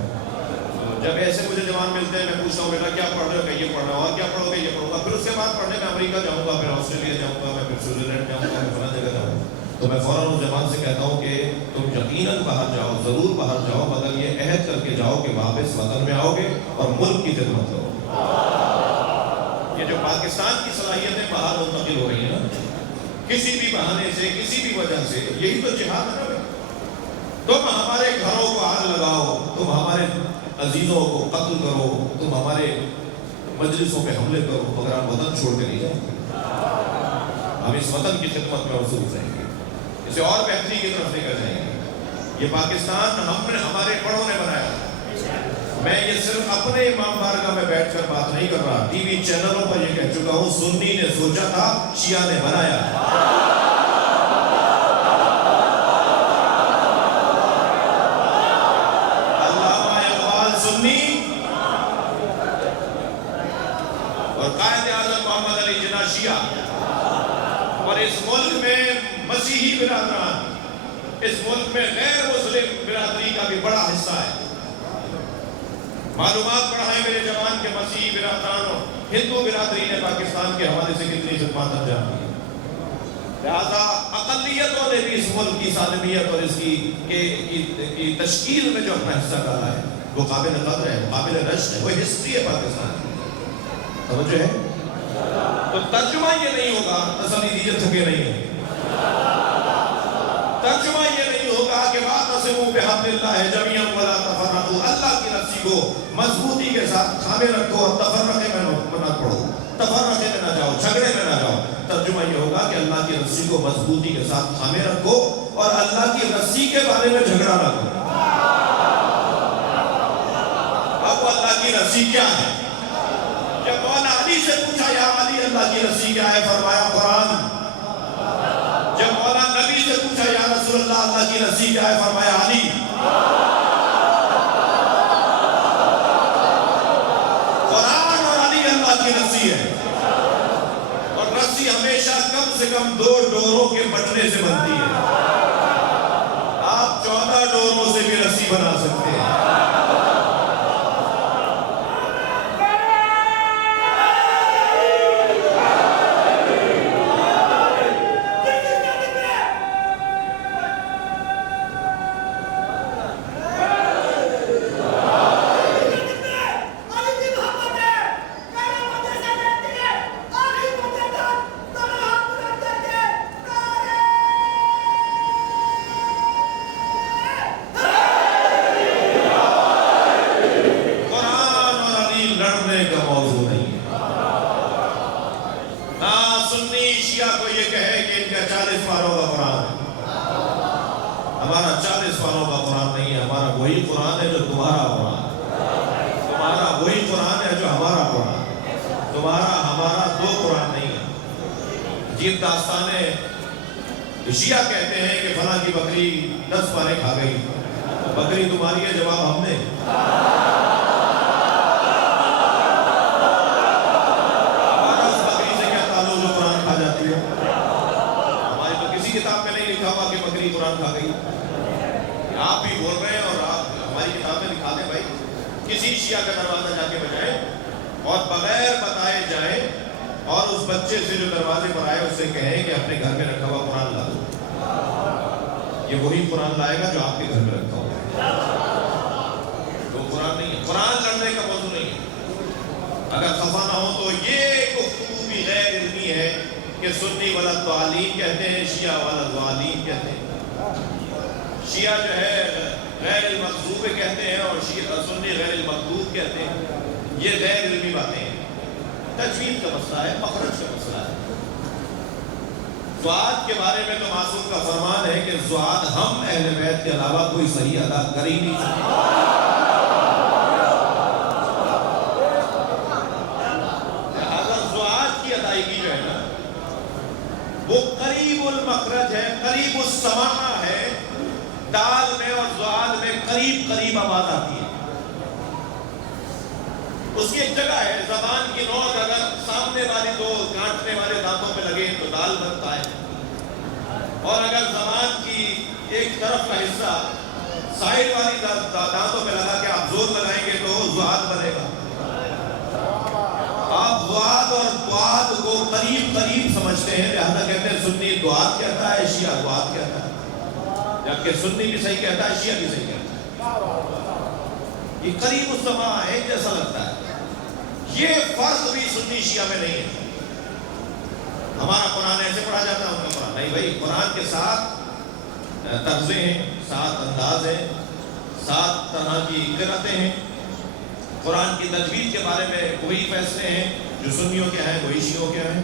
جب ایسے مجھے جوان ملتے ہیں، میں پوچھتا ہوں بیٹا کیا پڑھ رہے ہو؟ کہ یہ پڑھ رہا ہوں. اور کیا پڑھو گے؟ یہ پڑھوں گا. پھر اس کے بعد پڑھنے میں امریکہ جاؤں گا، پھر آسٹریلیا جاؤں گا، میں پھر سوئٹزرلینڈ جاؤں گا، میں فلاں جگہ جاؤں گا. تو میں فوراً اس جوان سے کہتا ہوں کہ تم یقیناً باہر جاؤ، ضرور باہر جاؤ، مگر یہ عہد کر کے جاؤ کہ واپس وطن میں آؤ گے اور ملک کی خدمت کرو. یہ جو پاکستان کی صلاحیتیں باہر منتقل ہو رہی ہیں نا، کسی بھی بہانے سے، کسی بھی وجہ سے، یہی تو جہاد ہے. تم ہمارے گھروں کو آگ لگاؤ، تم ہمارے عزیزوں کو قتل کرو، تم ہمارے مجلسوں پہ حملے کرو، مگر ہم وطن چھوڑ کے نہیں جائیں گے. ہم اس وطن کی خدمت میں مصروف رہیں گے، اسے اور بہتری کی طرف لے کر جائیں گے. یہ پاکستان ہمارے بڑوں نے بنایا. میں یہ صرف اپنے امام بارگاہ میں بیٹھ کر بات نہیں کر رہا، ٹی وی چینلوں پر یہ کہہ چکا ہوں، سنی نے سوچا تھا، شیعہ نے بنایا. اور قائد اعظم محمد علی جناح شیعہ. اور اس ملک میں مسیحی برادران، اس ملک میں غیر مسلم برادری کا بھی بڑا حصہ ہے. معلومات بڑھائیں میرے جوان کے مسیحی برادران اور ہندو برادری نے پاکستان کے حوالے سے کتنی خدمات انجام دی. لہذا اقلیتوں نے بھی اس ملک کی سالمیت اور اس کی تشکیل میں جو اپنا حصہ ڈالا ہے وہ قابل قدر ہے، قابل رشک ہے، وہ ہسٹری ہے پاکستان کی. توجہ ہے؟ تو ترجمہ یہ نہیں ہوگا، تسلی دیجیے تھکے نہیں ہیں، ترجمہ یہ نہیں ہوگا کہ وَاعْتَصِمُوا بِحَبْلِ اللَّهِ جَمِيعًا وَلَا تَفَرَّقُوا. اللہ کی رسی کو مضبوطی کے ساتھ تھامے رکھو اور تفرقے میں نہ پڑو، تفرقے میں نہ جاؤ، جھگڑے میں نہ جاؤ. ترجمہ یہ ہوگا کہ اللہ کی رسی کو مضبوطی کے ساتھ تھامے رکھو اور اللہ کی رسی کے بارے میں جھگڑا نہ کرو. اب اللہ کی رسی کیا ہے؟ جب مولا علی سے پوچھا یا علی اللہ کی رسی کیا ہے، فرمایا قرآن. جب مولا نبی سے پوچھا یا رسول اللہ اللہ کی رسی کیا ہے، فرمایا علی. قرآن اور علی اللہ کی رسی ہے. اور رسی ہمیشہ کم سے کم 2 ڈوروں کے بٹنے سے بنتی ہے. آپ 14 ڈوروں سے بھی رسی بنا سکتے ہیں. ہمارا 40 پاروں کا قرآن نہیں ہے، ہمارا وہی قرآن ہے جو تمہارا قرآن ہے، تمہارا وہی قرآن ہے جو ہمارا قرآن ہے، تمہارا ہمارا دو قرآن نہیں ہے۔ عجیب داستانیں، شیعہ کہتے ہیں کہ فلاں کی بکری 10 پارے کھا گئی، بکری تمہاری ہے، جواب ہم نے۔ ہمارا اس بکری سے کیا تعلق جو قرآن کھا جاتی ہے؟ ہماری تو کسی کتاب میں نہیں لکھا ہوا کہ بکری قرآن کھا گئی۔ آپ بھی بول رہے ہیں اور آپ ہماری کتاب میں لکھا دیں بھائی، کسی شیعہ کا دروازہ جا کے بجائیں اور بغیر بتائے جائیں اور اس بچے سے جو دروازے پر آئے اس سے کہیں کہ اپنے گھر میں رکھا ہوا قرآن لا دو، یہ وہی قرآن لائے گا جو آپ کے گھر میں رکھا ہوا ہے۔ وہ قرآن نہیں ہے، قرآن لڑنے کا موضوع نہیں ہے۔ اگر خفا نہ ہو تو یہ گفتگو بھی غیر علمی ہے کہ سنی ولد ضالین کہتے ہیں، شیعہ ولد ضالین کہتے ہیں۔ شیعہ جو ہے غیر المغضوب کہتے ہیں اور سنی غیر المغضوب کہتے ہیں۔ یہ غیر علمی باتیں ہیں، تجوید کا مسئلہ ہے، مخرج کا مسئلہ ہے۔ ضاد کے بارے میں تو معصوم کا فرمان ہے کہ ضاد ہم اہل بیت کے علاوہ کوئی صحیح ادا کر ہی نہیں سکتا۔ اگر ضاد کی ادائیگی جو ہے نا وہ قریب المخرج ہے، قریب السماع ہے، دال میں اور ضاد میں قریب قریب آواز آتی ہے۔ اس کی ایک جگہ ہے، زبان کی نوک اگر سامنے والی دو کاٹنے والے دانتوں پہ لگے تو دال بنتا ہے، اور اگر زبان کی ایک طرف کا حصہ سائڈ والی دانتوں پہ لگا کے آپ زور لگائیں گے تو ضاد بنے گا۔ آپ ضاد اور ضاد کو قریب قریب سمجھتے ہیں، لہذا کہتے ہیں سنی ضاد کہتا ہے، شیعہ ضاد کہتا ہے، جبکہ سنی بھی صحیح کہتا ہے، شیعہ بھی صحیح کہتا ہے۔ یہ قریب السماع ہے، ایک جیسا لگتا ہے۔ یہ فرق بھی سنی شیعہ میں نہیں ہے۔ ہمارا قرآن ایسے پڑھا جاتا ہے، ان کا قرآن نہیں بھائی۔ قرآن کے 7 طرزیں ہیں، 7 انداز ہیں، 7 طرح کی قرأتیں ہیں۔ قرآن کی تجوید کے بارے میں وہی فیصلے ہیں جو سنیوں کے ہیں، وہی شیعوں کے ہیں۔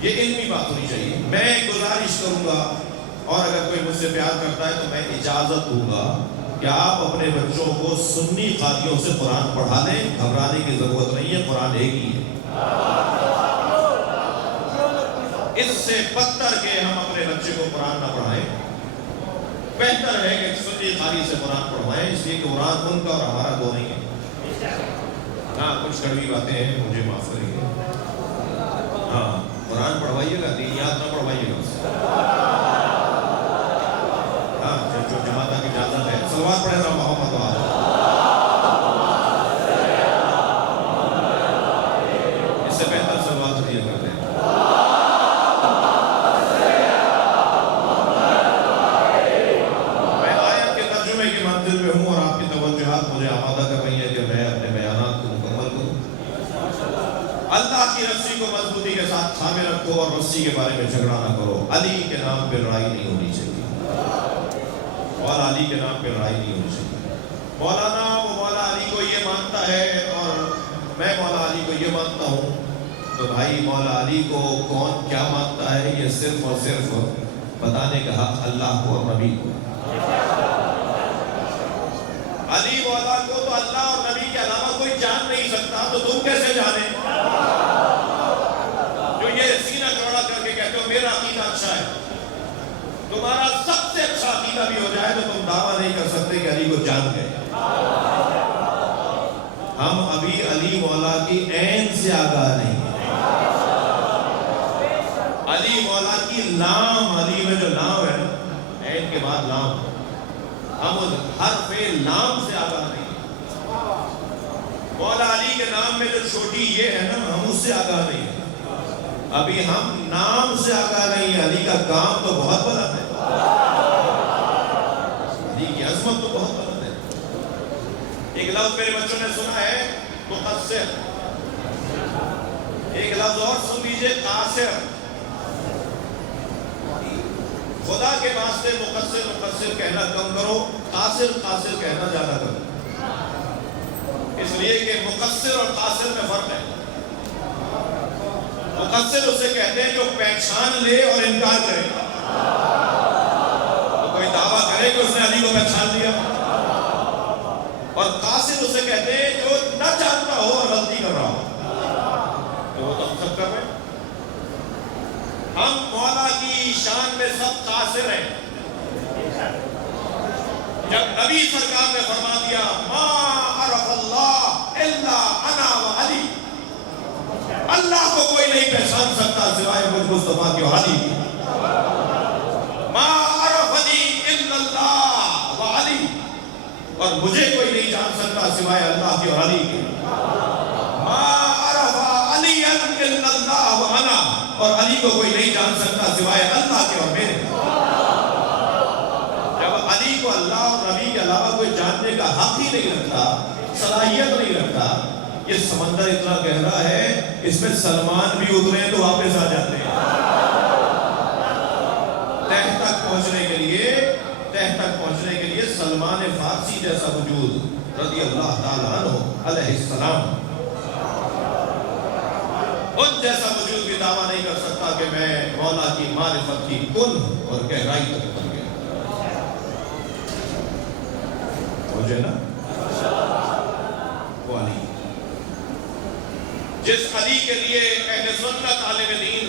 یہ علمی بات ہونی چاہیے۔ میں گزارش کروں گا، اور اگر کوئی مجھ سے پیار کرتا ہے تو میں اجازت دوں گا کہ آپ اپنے بچوں کو سنی قاریوں سے قرآن پڑھا دیں، گھبرانے کی ضرورت نہیں ہے، قرآن ایک ہی ہے۔ اس سے بدتر کہ ہم اپنے بچے کو قرآن نہ پڑھائیں، بہتر ہے کہ سنی قاری سے قرآن پڑھوائیں، اس لیے کہ قرآن ان کا اور ہمارا دو نہیں ہے۔ ہاں کچھ کڑوی باتیں ہیں، مجھے معاف کریے۔ ہاں قرآن پڑھوائیے گا، دینیات نہ پڑھوائیے گا۔ ہاں جو جماعت کی اجازت ہے، صلوات پڑھے گا محمد وعلا۔ اس سے بہتر صلوات دیا کرتے ہیں۔ میں آیت کے ترجمے کی منزل پہ ہوں اور آپ کی توجہات مجھے آمادہ کر رہی ہیں کہ میں اپنے بیانات کو مکمل کروں۔ اللہ کی رسی کو مضبوطی کے ساتھ تھامے رکھو اور رسی کے بارے میں جھگڑا نہ کرو۔ علی کے نام پہ لڑائی نہیں ہونی چاہیے، اور علی کے نام پہ لڑائی نہیں ہونی چاہیے۔ مولانا وہ مولا علی کو یہ مانتا ہے اور میں مولا علی کو یہ مانتا ہوں، تو بھائی مولا علی کو کون کیا مانتا ہے یہ صرف اور صرف بتانے کا حق اللہ کو اور نبی کو۔ علی مولا کو تو اللہ اور نبی کے علاوہ کوئی جان نہیں سکتا، تو تم کیسے جانے جو یہ سینہ چوڑا کر کے کہتے ہو میرا عقیدہ اچھا ہے؟ تمہارا سب سے اچھا عقیدہ بھی ہو جائے تو تم دعویٰ نہیں کر سکتے کہ علی کو جان گئے۔ ہم ابھی علی مولا کی عین سے آگاہ نہیں ہیں۔ علی مولا کی لام، علی میں جو لام ہے نا، عین کے بعد لام، ہم اس حرف لام سے آگاہ نہیں ہیں۔ مولا علی کے نام میں جو چھوٹی یہ ہے نا، ہم اس سے آگاہ نہیں ہیں۔ ابھی ہم نام سے آگاہ نہیں ہیں، علی کا کام تو بہت بلند ہے، علی کی عظمت تو بہت بلند ہے۔ ایک لفظ میرے بچوں نے سنا ہے مقصر، ایک لفظ اور سن لیجئے قاصر۔ خدا کے واسطے مقصر مقصر کہنا کم کرو، قاصر قاصر کہنا زیادہ کرو، اس لیے کہ مقصر اور قاصر میں فرق ہے۔ مقصر اسے کہتے ہیں جو پہچان لے اور انکار کرے، تو کوئی دعویٰ دعویٰ کرے کہ اس نے علی کو پہچان لیا. اور قاصر اسے کہتے ہیں جو نہ جانتا ہو اور غلطی کر رہا ہو. تو وہ تو ہم سب کر رہے ہیں. ہم مولا کی شان میں سب قاصر ہیں. جب نبی سرکار نے فرما دیا ما عرف اللہ الا انا و علی، اللہ کو کوئی نہیں پہچان سکتا سوائے مجھ مصطفیٰ کی علی. ما عرفنی الا اللہ و علی، اور مجھے کوئی نہیں جان سکتا سوائے اللہ کی اور علی کے. ما عرف علی الا اللہ و انا، اور علی کو کوئی نہیں جان سکتا سوائے اللہ کے اور میرے. جب علی کو اللہ اور نبی کے علاوہ کوئی جاننے کا حق ہی نہیں رکھتا، صلاحیت نہیں رکھتا. یہ سمندر اتنا گہرا ہے، اس میں سلمان بھی اترے تو واپس آ جاتے ہیں. تہ تک پہنچنے کے لیے سلمان فارسی جیسا وجود رضی اللہ تعالیٰ عنہ علیہ السلام، ان جیسا وجود بھی دعویٰ نہیں کر سکتا کہ میں مولا کی معرفت کی کن اور گہرائی تک پہنچ گیا. مجھے نا وہ علی، جس علی کے لیے اہل سنت عالم دین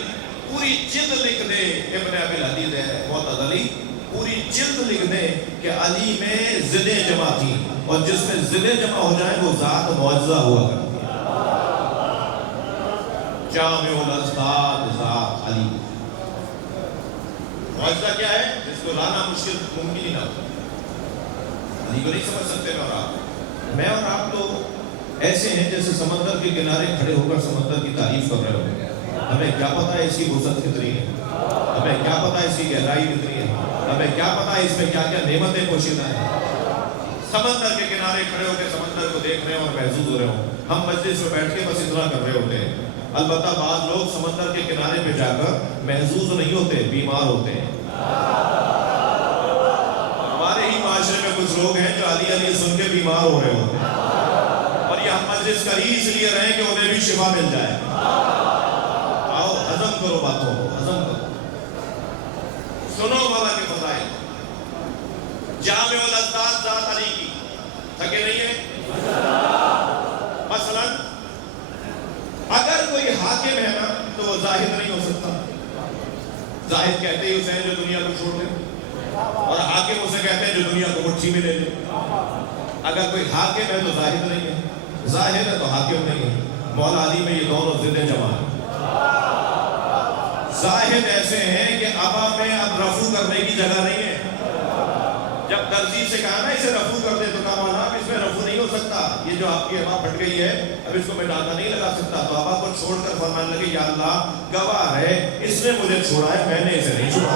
پوری جلد لکھ دے، ابن ابی الحدید ہے معتز علی، پوری جلد لکھ دے کہ علی میں ضدیں جمع تھیں، اور جس میں ضدیں جمع ہو جائیں وہ ذات معجزہ ہوا کرتی ہے. جامع الاضداد ذات علی. معجزہ کیا ہے؟ جس کو لانا مشکل ممکن ہی نہ ہو. علی کو نہیں سمجھ سکتے میں اور آپ تو ایسے ہیں جیسے سمندر کے کنارے کھڑے ہو کر سمندر کی تعریف کر رہے ہو. ہمیں کیا پتا ہے اس کی وسعت کتنی ہے، ہمیں کیا پتا ہے اس کی گہرائی کتنی ہے، ہمیں کیا پتا ہے اس میں کیا کیا نعمتیں پوشیدہ ہیں. سمندر کے کنارے کھڑے ہو کے سمندر کو دیکھ رہے ہوں اور محسوس ہو رہے ہوں. ہم مجلس میں بیٹھ کے بس اتنا کر رہے ہوتے ہیں. البتہ بعض لوگ سمندر کے کنارے پہ جا کر محسوس نہیں ہوتے، بیمار ہوتے ہیں. ہمارے ہی معاشرے میں کچھ لوگ ہیں جو علی علی سن کے بیمار ہو رہے ہوتے ہیں، اور یہ ہم مجلس کر ہی اس لیے رہے کہ انہیں بھی شفا مل جائے. آؤ ہضم کرو باتوں کو، ہضم کرو، سنو مولا کے فضائل. جامع الاضداد ذات علی کی تھکے نہیں ہے. مثلا اگر کوئی حاکم ہے نا تو وہ زاہد نہیں ہو سکتا. زاہد کہتے ہی اسے جو دنیا کو چھوڑ دے، اور حاکم اسے کہتے ہیں جو دنیا کو مٹھی میں لے لے. اگر کوئی حاکم ہے تو زاہد نہیں ہے، زاہد ہے تو حاکم نہیں ہے. مولا علی میں یہ دونوں ضدیں جمع ہیں. زاہد ایسے ہیں کہ ابا میں اب رفو کرنے کی جگہ نہیں ہے. جب درزی سے کہا نا اسے رفو کر دے تو کہا مولا اب اس میں رفو نہیں ہو سکتا، یہ جو آپ کی ابا پھٹ گئی ہے اب اس کو میں ڈاکہ نہیں لگا سکتا. تو ابا کو چھوڑ کر فرمانے لگے یا اللہ گواہ ہے اس نے مجھے چھوڑا ہے، میں نے اسے نہیں چھوڑا.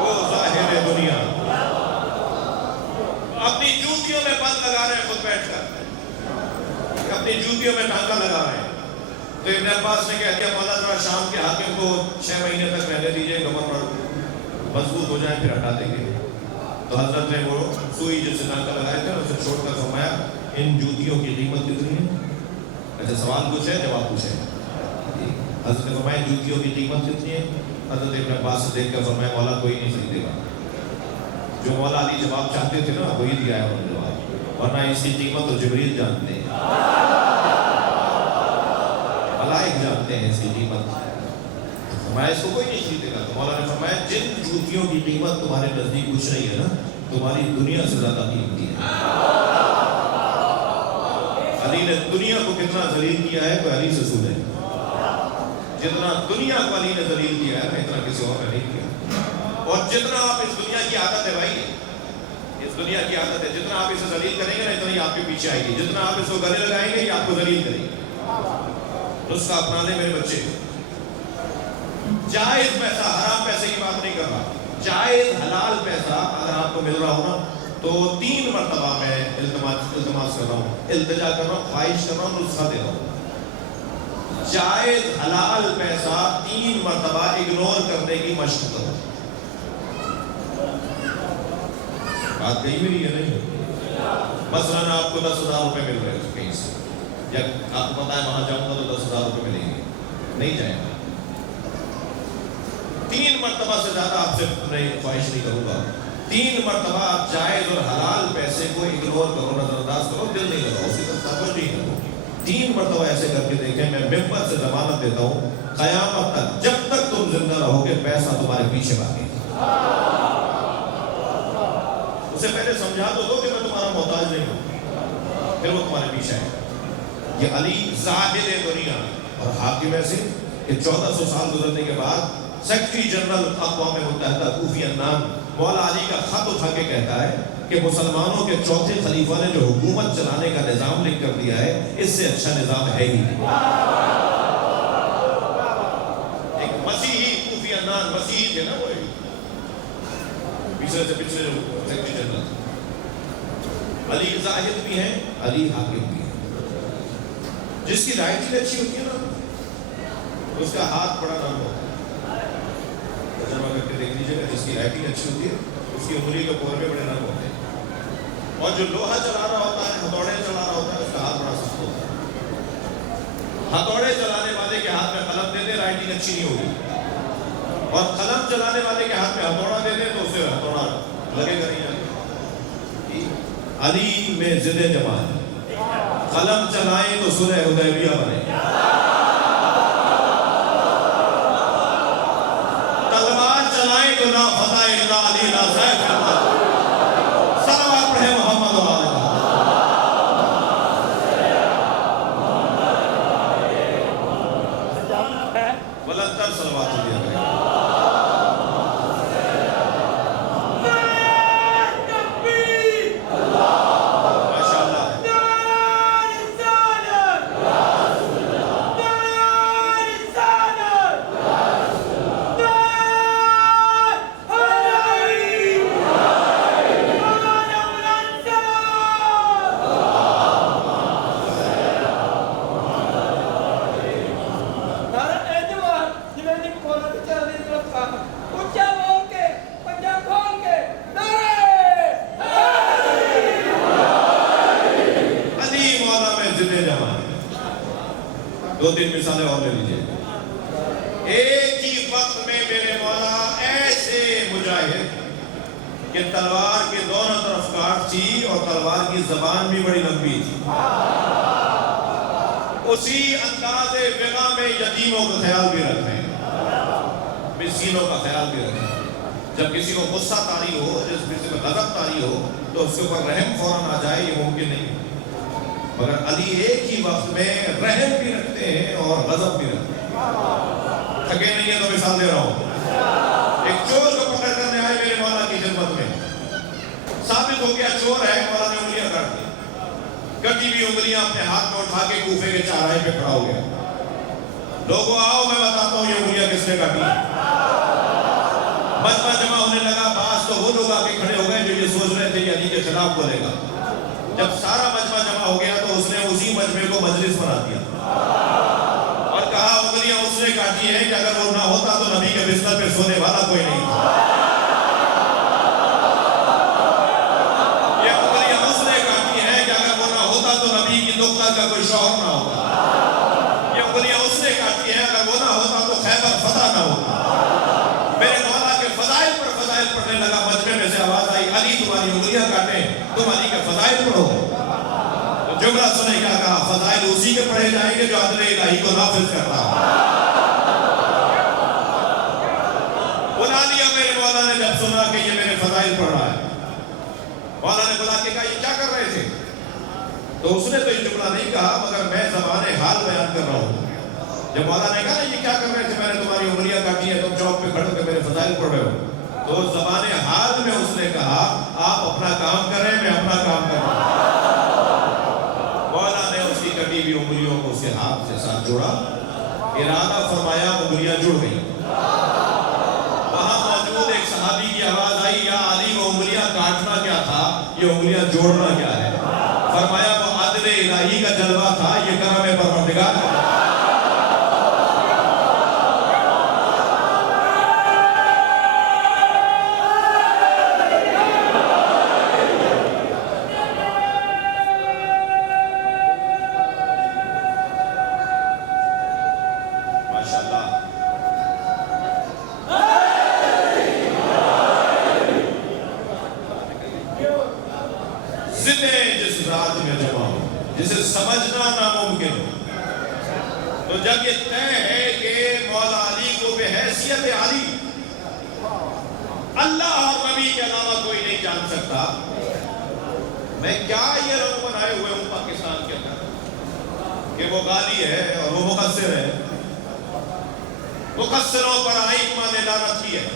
وہ ظاہر دنیا اپنی جوتیوں میں بند لگا رہے ہیں، خود بیٹھ کر اپنی جوتیوں میں ٹانکا لگا رہے ہیں. تو ابن عباس نے کہہ دیا مولا ذرا شام کے حاکم کو 6 مہینے تک رہنے دیجئے، گورنر مضبوط ہو جائے پھر ہٹا دیں گے. تو حضرت نے وہ سوئی جس سے ٹانکا لگائے تھے اسے چھوڑ کر فرمایا ان جوتیوں کی قیمت کتنی ہے؟ ایسے سوال پوچھے جواب پوچھے. حضرت نے فرمایا جوتیوں کی قیمت کتنی ہے؟ حضرت ابن عباس سے دیکھ کر فرمایا مولا کوئی نہیں خریدے گا. جو مولا علی جواب چاہتے تھے نا وہی دیا ہے انہوں نے جواب، ورنہ اس کی قیمت تو جبریل جانتے ہیں، ملائک جانتے ہیں اس کی قیمت. فرمایا اس کو کوئی نہیں خریدے گا. تو مولا نے فرمایا جن جوتیوں کی قیمت تمہارے نزدیک کچھ نہیں ہے نا، تمہاری دنیا سے زیادہ قیمتی ہے. علی نے دنیا کو کتنا ذلیل کیا ہے کوئی علی سے سنے. جتنا دنیا کو علی نے ذلیل کیا ہے اتنا کسی اور نے نہیں کیا. اور جتنا آپ اس دنیا کی عادت ہے بھائی، اس دنیا کی عادت ہے، جتنا آپ اسے ذلیل کریں گے نا اتنا ہی آپ کے پیچھے آئے گی. جتنا آپ اس کو گلے لگائیں گے یہ آپ کو ذلیل کریں گے. نسخہ اپنا لیں میرے بچے. جائز پیسہ، حرام پیسے کی بات نہیں کر رہا، جائز حلال پیسہ اگر آپ کو مل رہا ہو نا تو 3 مرتبہ میں التماس کر رہا ہوں، التجا کر رہا ہوں، خواہش کر رہا ہوں، نسخہ دے رہا ہوں. جائز حلال پیسہ 3 مرتبہ اگنور کرنے کی مشق کرو. بات کہیں بھی نہیں ہے نہیں. مثلا آپ کو 10,000 روپے مل رہے ہیں کہیں سے، یا آپ کو پتا ہے وہاں جاؤں گا تو 10,000 روپے ملیں گے، نہیں جائیں گا. 3 مرتبہ سے زیادہ آپ سے میں خواہش نہیں کروں گا، 3 مرتبہ آپ جائز اور حلال پیسے کو اگنور کرو، نظر انداز کرو، دل نہیں لگاؤ، اسی کا توجہ نہیں کرو. 3 مرتبہ ایسے کر کے دیکھیں. میں ممبر سے ضمانت دیتا ہوں قیامت تک جب تک تم زندہ رہو گے پیسہ تمہارے پیچھے بھاگے. اسے پہلے سمجھا تو دو کہ میں تمہارا محتاج نہیں ہوں، پھر وہ تمہارے پیچھے ہے. یہ علی زاہد دنیا اور حاکم ایسے کہ 1400 سال گزرنے کے بعد سیکرٹری جنرل اقوام متحدہ کوفی عنان مولا علی کا خط اٹھا کے کہتا ہے کہ مسلمانوں کے چوتھے خلیفہ نے جو حکومت چلانے کا نظام لکھ کر دیا ہے اس سے اچھا نظام ہے ہی نہیں. ایک مسیحی کوفی عنان، مسیحی تھے نا وہ پچھلے سے پچھلے جو سیکرٹری جنرل، علی زاہد بھی ہیں، علی حاکم بھی ہیں. جس کی رائٹنگ اچھی ہوتی ہے نا اس کا ہاتھ بڑا نرم ہوتا ہے. ترجمہ کر کے دیکھ لیجیے گا، جس کی رائٹنگ اچھی ہوتی ہے اس کی انگلی کے پورے بڑے نرم ہوتے ہیں. اور جو لوہا چلا رہا ہوتا ہے، ہتھوڑے چلا رہا ہوتا ہے، اس کا ہاتھ بڑا سخت ہوتا ہے. ہتھوڑے چلانے والے کے ہاتھ میں قلم دے دے رائٹنگ اچھی نہیں ہوگی، اور قلم چلانے والے کے ہاتھ میں ہتھوڑا دے دے تو اسے ہتھوڑا لگے گا نہیں. علی میں ضد جمع ہے، قلم چلائیں تو صلح حدیبیہ بنے، تلوار چلائیں تو لا فتح الا علی لا سیف الا علی. صلوات پڑھیں محمد و آل محمد. بلندر صلوات دیا گیا. دو تین مثالیں اور لے لیجئے. ایک ہی وقت میں میرے مولا ایسے مجاہد کہ تلوار کے دونوں طرف کاٹ تھی اور تلوار کی زبان بھی بڑی لمبی تھی. اسی انداز وغا میں یتیموں کا خیال بھی رکھیں، مسکینوں کا خیال بھی رکھیں. جب کسی کو غصہ طاری ہو، جس کسی کو غضب طاری ہو تو اس کے اوپر رحم فوراً آ جائے، یہ ممکن نہیں. مگر علی ایک ہی وقت میں رحم بھی رکھتے ہیں اور غضب بھی رکھتے ہیں. تھکے نہیں ہیں تو مثال دے رہا ہوں. ایک چور کو پکڑ کرنے آئے میرے مولا کی خدمت میں، ثابت ہو گیا چور ہے، مولا نے انگلیاں کاٹ دی. کٹی ہوئی انگلیاں اپنے ہاتھ میں اٹھا کے کوفے کے چوراہے پہ کھڑا ہو گیا. لوگوں آؤ میں بتاتا ہوں یہ انگلیاں کس نے کاٹی. مجمع جمع ہونے لگا. بعض تو وہ لوگ آ کے کھڑے ہو گئے جو یہ سوچ رہے تھے کہ علی کے خلاف بولے گا. جب سارا مجمع جمع ہو گیا تو اس نے اسی مجمع کو مجلس بنا دیا اور کہا انگلیاں اس نے کاٹی ہیں کہ اگر وہ نہ ہوتا تو نبی کے بستر پہ سونے والا کوئی نہیں تھا. یہ انگلیاں اس نے کاٹی ہیں کہ اگر وہ نہ ہوتا تو نبی کی دختر کا کوئی شوہر نہ ہوتا. یہ انگلیاں اس نے کاٹی ہیں اگر وہ نہ ہوتا تو خیبر فتح نہ ہوتا. میرے مولا کے فضائل پر فضائل پڑھنے لگا. مجمع میں سے آواز آئی علی تمہاری انگلیاں کاٹیں، تم علی کے فضائل پڑھو. تو جملہ سنے کیا کہا؟ فضائل اسی کے پڑھے جائیں گے جو عدل الہی کو نافذ کر رہا. بلا لیا میرے مولا نے جب سنا کہ یہ میرے فضائل پڑھ رہا ہے. مولا نے بلا کے کہا یہ کیا کر رہے تھے؟ تو اس نے تو یہ جملہ نہیں کہا مگر میں زبان حال بیان کر رہا ہوں. جب مولا نے کہا یہ کیا کر رہے تھے؟ میں نے تمہاری انگلیاں کاٹی ہیں، تم چوک پہ کھڑے کے میرے فضائل پڑھ رہے ہو. تو زبان حال میں اس نے کہا آپ اپنا کام کریں، میں اپنا کام کر رہا ہوں. مولا نے اس کی کٹی ہوئی انگلیوں کو اس کے ہاتھ سے ساتھ جوڑا، ارادہ فرمایا، انگلیاں جڑ گئی. وہاں موجود ایک صحابی کی آواز آئی یا علی وہ انگلیاں کاٹنا کیا تھا، یہ انگلیاں جوڑنا کیا ہے؟ فرمایا وہ عدل الہی کا جلوہ تھا، یہ کرم پروردگار کا. Hey! جس ذات میں جمع ہو، جسے سمجھنا ناممکن ہو۔ تو جب یہ طے ہے کہ مولا علی کو بحیثیت علی اللہ اور نبی کے علاوہ کوئی نہیں جان سکتا، میں کیا یہ لوگ بنائے ہوئے ہوں پاکستان کے اندر کہ وہ غالی ہے اور وہ مقصر ہے؟ مقصروں پر ائمہ نے لعنت کی ہے،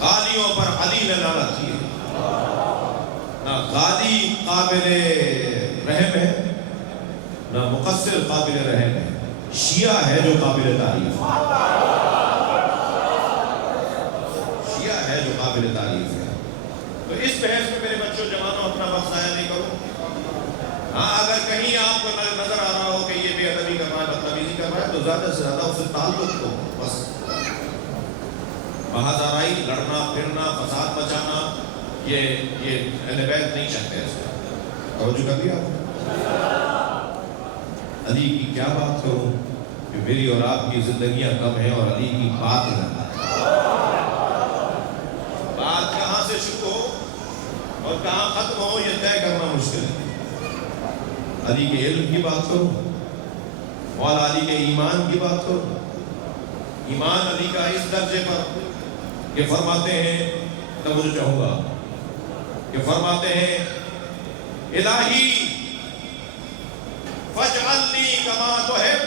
غالیوں پر علی نے لعنت کی ہے۔ نہ غالی قابل رحم ہے، نہ مقصر قابل رحم ہے، شیعہ ہے جو قابل تعریف ہے، شیعہ ہے جو قابل تعریف ہے۔ تو اس بحث میں میرے بچوں جوانوں اپنا وقت ضائع نہیں کرو۔ ہاں اگر کہیں آپ کو نظر آ رہا ہو کہ یہ بے ادبی کر رہا ہے، بدتمیزی کر رہا ہے، تو زیادہ سے زیادہ اسے تعلق دو بس۔ بہادرائی، لڑنا پھرنا، فساد مچانا، یہ اہل بیت نہیں چاہتے اس میں۔ توجہ کر لیا؟ علی کی کیا بات کروں کہ میری اور آپ کی زندگیاں کم ہیں اور علی کی بات نہ، بات کہاں سے شروع ہو اور کہاں ختم ہو یہ طے کرنا مشکل ہے۔ علی کے علم کی بات کروں، مولا علی کے ایمان کی بات کروں، ایمان علی کا اس درجے پر کہ فرماتے ہیں، توجہ چاہوں گا کہ فرماتے ہیں الہی فاجعلنی کما تحب،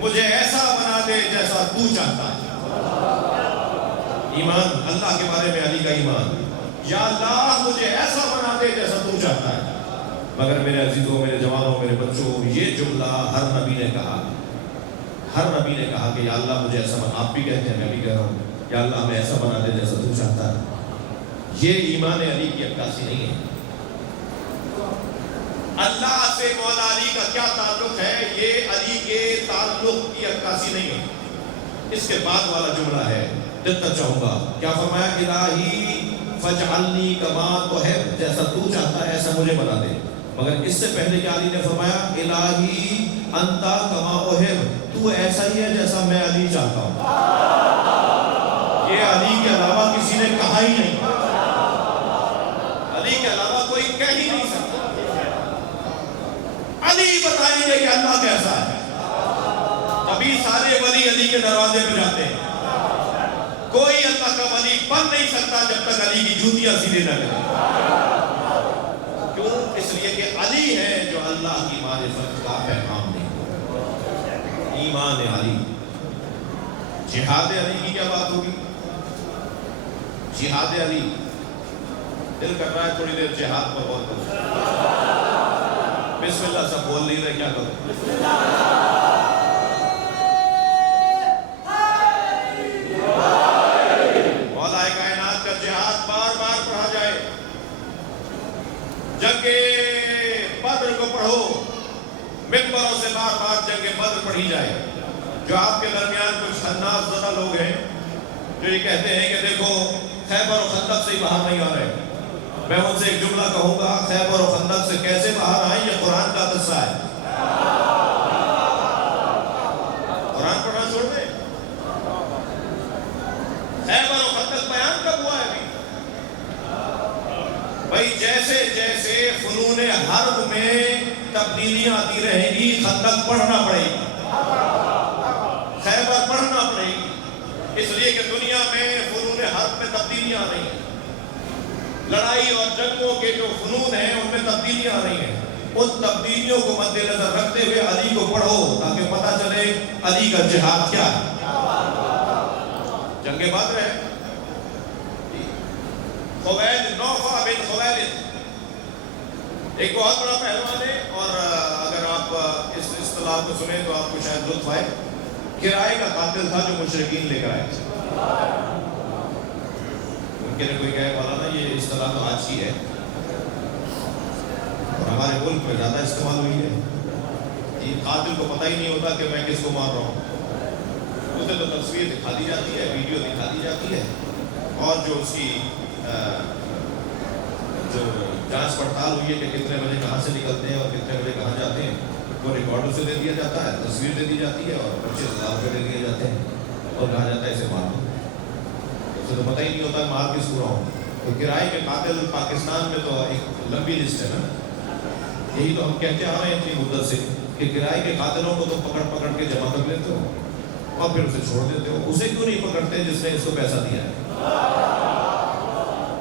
مجھے ایسا بنا دے جیسا تو چاہتا ہے۔ ایمان اللہ کے بارے میں علی کا ایمان، یا اللہ مجھے ایسا بنا دے جیسا تو چاہتا ہے۔ مگر میرے عزیزوں، میرے جوانوں، میرے بچوں، یہ جملہ ہر نبی نے کہا، ہر نبی نے کہا کہ یا اللہ مجھے ایسا بنا، آپ بھی کہتے ہیں، میں بھی کہہ رہا ہوں، یا اللہ ہمیں ایسا بنا دے جیسا تو چاہتا ہے۔ یہ ایمان علی کی عکاسی نہیں ہے۔ اللہ سے مولا علی کا کیا تعلق ہے، یہ علی کے تعلق کی عکاسی نہیں ہے۔ اس کے بعد والا جملہ ہے، دقت چاہوں گا، کیا فرمایا؟ الہی فاجعلنی کما تحب، جیسا تو چاہتا ہے ایسا مجھے بنا دے۔ مگر اس سے پہلے کہ علی نے فرمایا الہی انتا کما احب، تو ایسا ہی ہے جیسا میں علی چاہتا ہوں۔ یہ علی کے علاوہ کسی نے کہا ہی نہیں، علی کے علاوہ کوئی کہہ ہی نہیں سکتا۔ علی بتائیے کہ اللہ کیسا ہے، تبھی سارے ولی علی کے دروازے پہ جاتے ہیں۔ کوئی اللہ کا ولی بن نہیں سکتا جب تک علی کی جوتیاں سیدھے نہ کرے۔ کیوں؟ اس لیے کہ علی ہے جو اللہ کی معرفت کا پیغام دے۔ ایمان علی، جہاد علی کی کیا بات ہوگی؟ جہاد علی، دل کر رہا ہے تھوڑی دیر جہاد پر غور کرو۔ بسم اللہ، سب بول نہیں رہے، کیا کرو؟ مولا کائنات کا جہاد بار بار پڑھا جائے، جنگ بدر کو پڑھو، ممبروں سے بار بار جنگ بدر پڑھی جائے۔ جو آپ کے درمیان کچھ حناس زدہ لوگ ہیں جو یہ کہتے ہیں کہ دیکھو خیبر و خندق سے ہی باہر نہیں آ رہے، میں ان سے ایک جملہ کہوں گا، خیبر و خندق سے کیسے باہر آئیں یہ قرآن کا قصہ ہے۔ قرآن پڑھنا چھوڑ دیں، خیبر و خندق بیان کب ہوا ہے ابھی؟ بھائی جیسے جیسے فنون حرب میں تبدیلیاں آتی رہیں گی، خندق پڑھنا پڑے گی، خیبر پڑھنا پڑے گی، اس لیے کہ دنیا میں فنون حرب میں تبدیلیاں آ رہی ہیں، لڑائی اور جنگوں کے جو فنون ہیں ان میں تبدیلیاں آ رہی ہیں۔ ان تبدیلیوں کو مد نظر رکھتے ہوئے علی کو پڑھو تاکہ پتہ چلے علی کا جہاد کیا ہے۔ جنگ بدر ہے، خویلد، نوفع بن خویلد ایک بہت بڑا پہلوان ہے، اور اگر آپ اس اصطلاح کو سنیں تو آپ کو شاید لطف آئے۔ کرائے کا قاتل تھا جو مشرکین لے کر آئے۔ ممکن ہے کوئی کہے مولانا یہ اصطلاح تو آج کی ہے اور ہمارے ملک میں زیادہ استعمال ہوئی ہے، یہ قاتل کو پتہ ہی نہیں ہوتا کہ میں کس کو مار رہا ہوں، اسے تو تصویر دکھا دی جاتی ہے، ویڈیو دکھا دی جاتی ہے، اور جو اس کی جو جانچ پڑتال ہوئی ہے کہ کتنے بجے کہاں سے نکلتے ہیں اور کتنے بجے کہاں جاتے ہیں وہ ریکارڈ اسے دے دیا جاتا ہے، تصویر دے دی جاتی ہے اور 25,000 روپے دے دیے جاتے ہیں اور کہا جاتا ہے اسے مار دو۔ اسے تو پتہ ہی نہیں ہوتا مار کس کو رہا ہوں۔ تو کرائے کے قاتل پاکستان میں تو ایک لمبی لسٹ ہے نا، یہی تو ہم کہتے آ رہے ہیں اتنی مدت سے کہ کرائے کے قاتلوں کو تو پکڑ پکڑ کے جمع کر لیتے ہو اور پھر اسے چھوڑ دیتے ہو، اسے کیوں نہیں پکڑتے جس نے اس کو پیسہ دیا ہے؟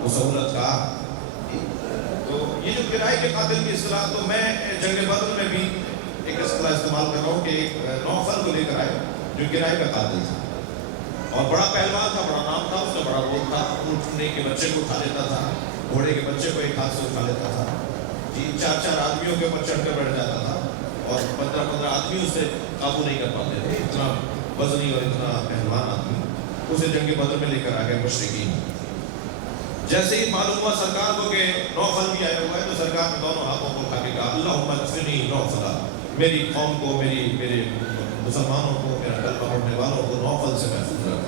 وہ سہولت کا تو یہ جو کرائے کے قاتل کی اصطلاح، تو میں جنگ بدر میں بھی ایک اصطلاح استعمال کر رہا ہوں کہ ایک نوفل کو لے کر آئے جو کرائے کا قاتل تھا اور بڑا پہلوان تھا، بڑا نام تھا، اس کا بڑا رول تھا، اونٹنے کے بچے کو اٹھا لیتا تھا، گھوڑے کے بچے کو ایک ہاتھ سے اٹھا لیتا تھا، جی 4 آدمیوں کے اوپر چڑھ کر بیٹھ جاتا تھا اور 15 آدمی اس سے قابو نہیں کر پاتے تھے، اتنا وزنی اور اتنا پہلوان آدمی اسے جنگ بدر میں لے کر آ گئے مشرکین۔ جیسے ہی معلوم ہوا سرکار کو کہ نوفل بھی آیا ہوا ہے تو سرکار نے دونوں ہاتھوں کو اٹھا کے کہا اللہم اکفنی نوفلا، میری قوم کو، میرے مسلمانوں کو، میرا کلمہ پڑھنے والوں کو نوفل سے محفوظ رکھ۔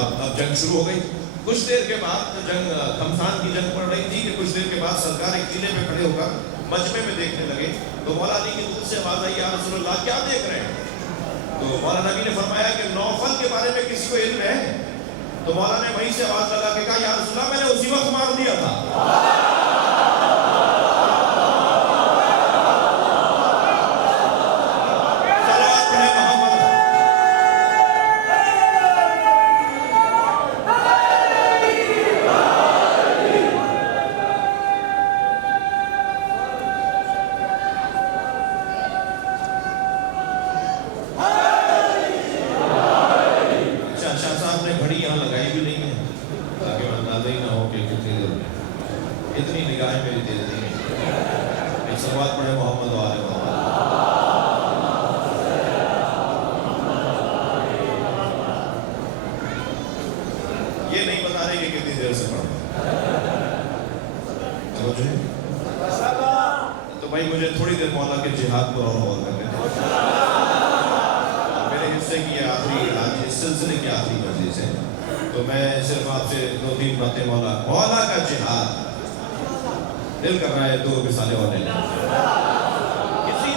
اب جنگ شروع ہو گئی۔ کچھ دیر کے بعد جنگ گھمسان کی جنگ پڑ رہی تھی کہ کچھ دیر کے بعد سرکار ایک ٹیلے پہ کھڑے ہو کر مجمع میں دیکھنے لگے تو مولا علی کی دل سے آواز آئی یا رسول اللہ کیا دیکھ رہے ہیں؟ تو مولا نبی نے فرمایا کہ نوفل کے بارے میں کسی کو علم ہے؟ تو مولا نے وہیں سے آواز لگا کے کہا یا رسول اللہ میں نے اسی وقت مار دیا تھا۔ اتنی نگاہیں میری تیز نہیں ہیں، ایک صلوات پڑھے محمد و آل محمد۔ یہ نہیں بتا رہے کہ کتنی دیر سے پڑھا، سمجھے؟ تو بھائی مجھے تھوڑی دیر مولا کے جہاد پر اور کرنے دیں، میرے حصے کی آخری آج اس سلسلے کی آخری مجلس ہے، تو میں صرف آپ سے 2-3 باتیں مولا کا جہاد دل کر رہا ہے تو مثالیں اور لے لیں۔ کسی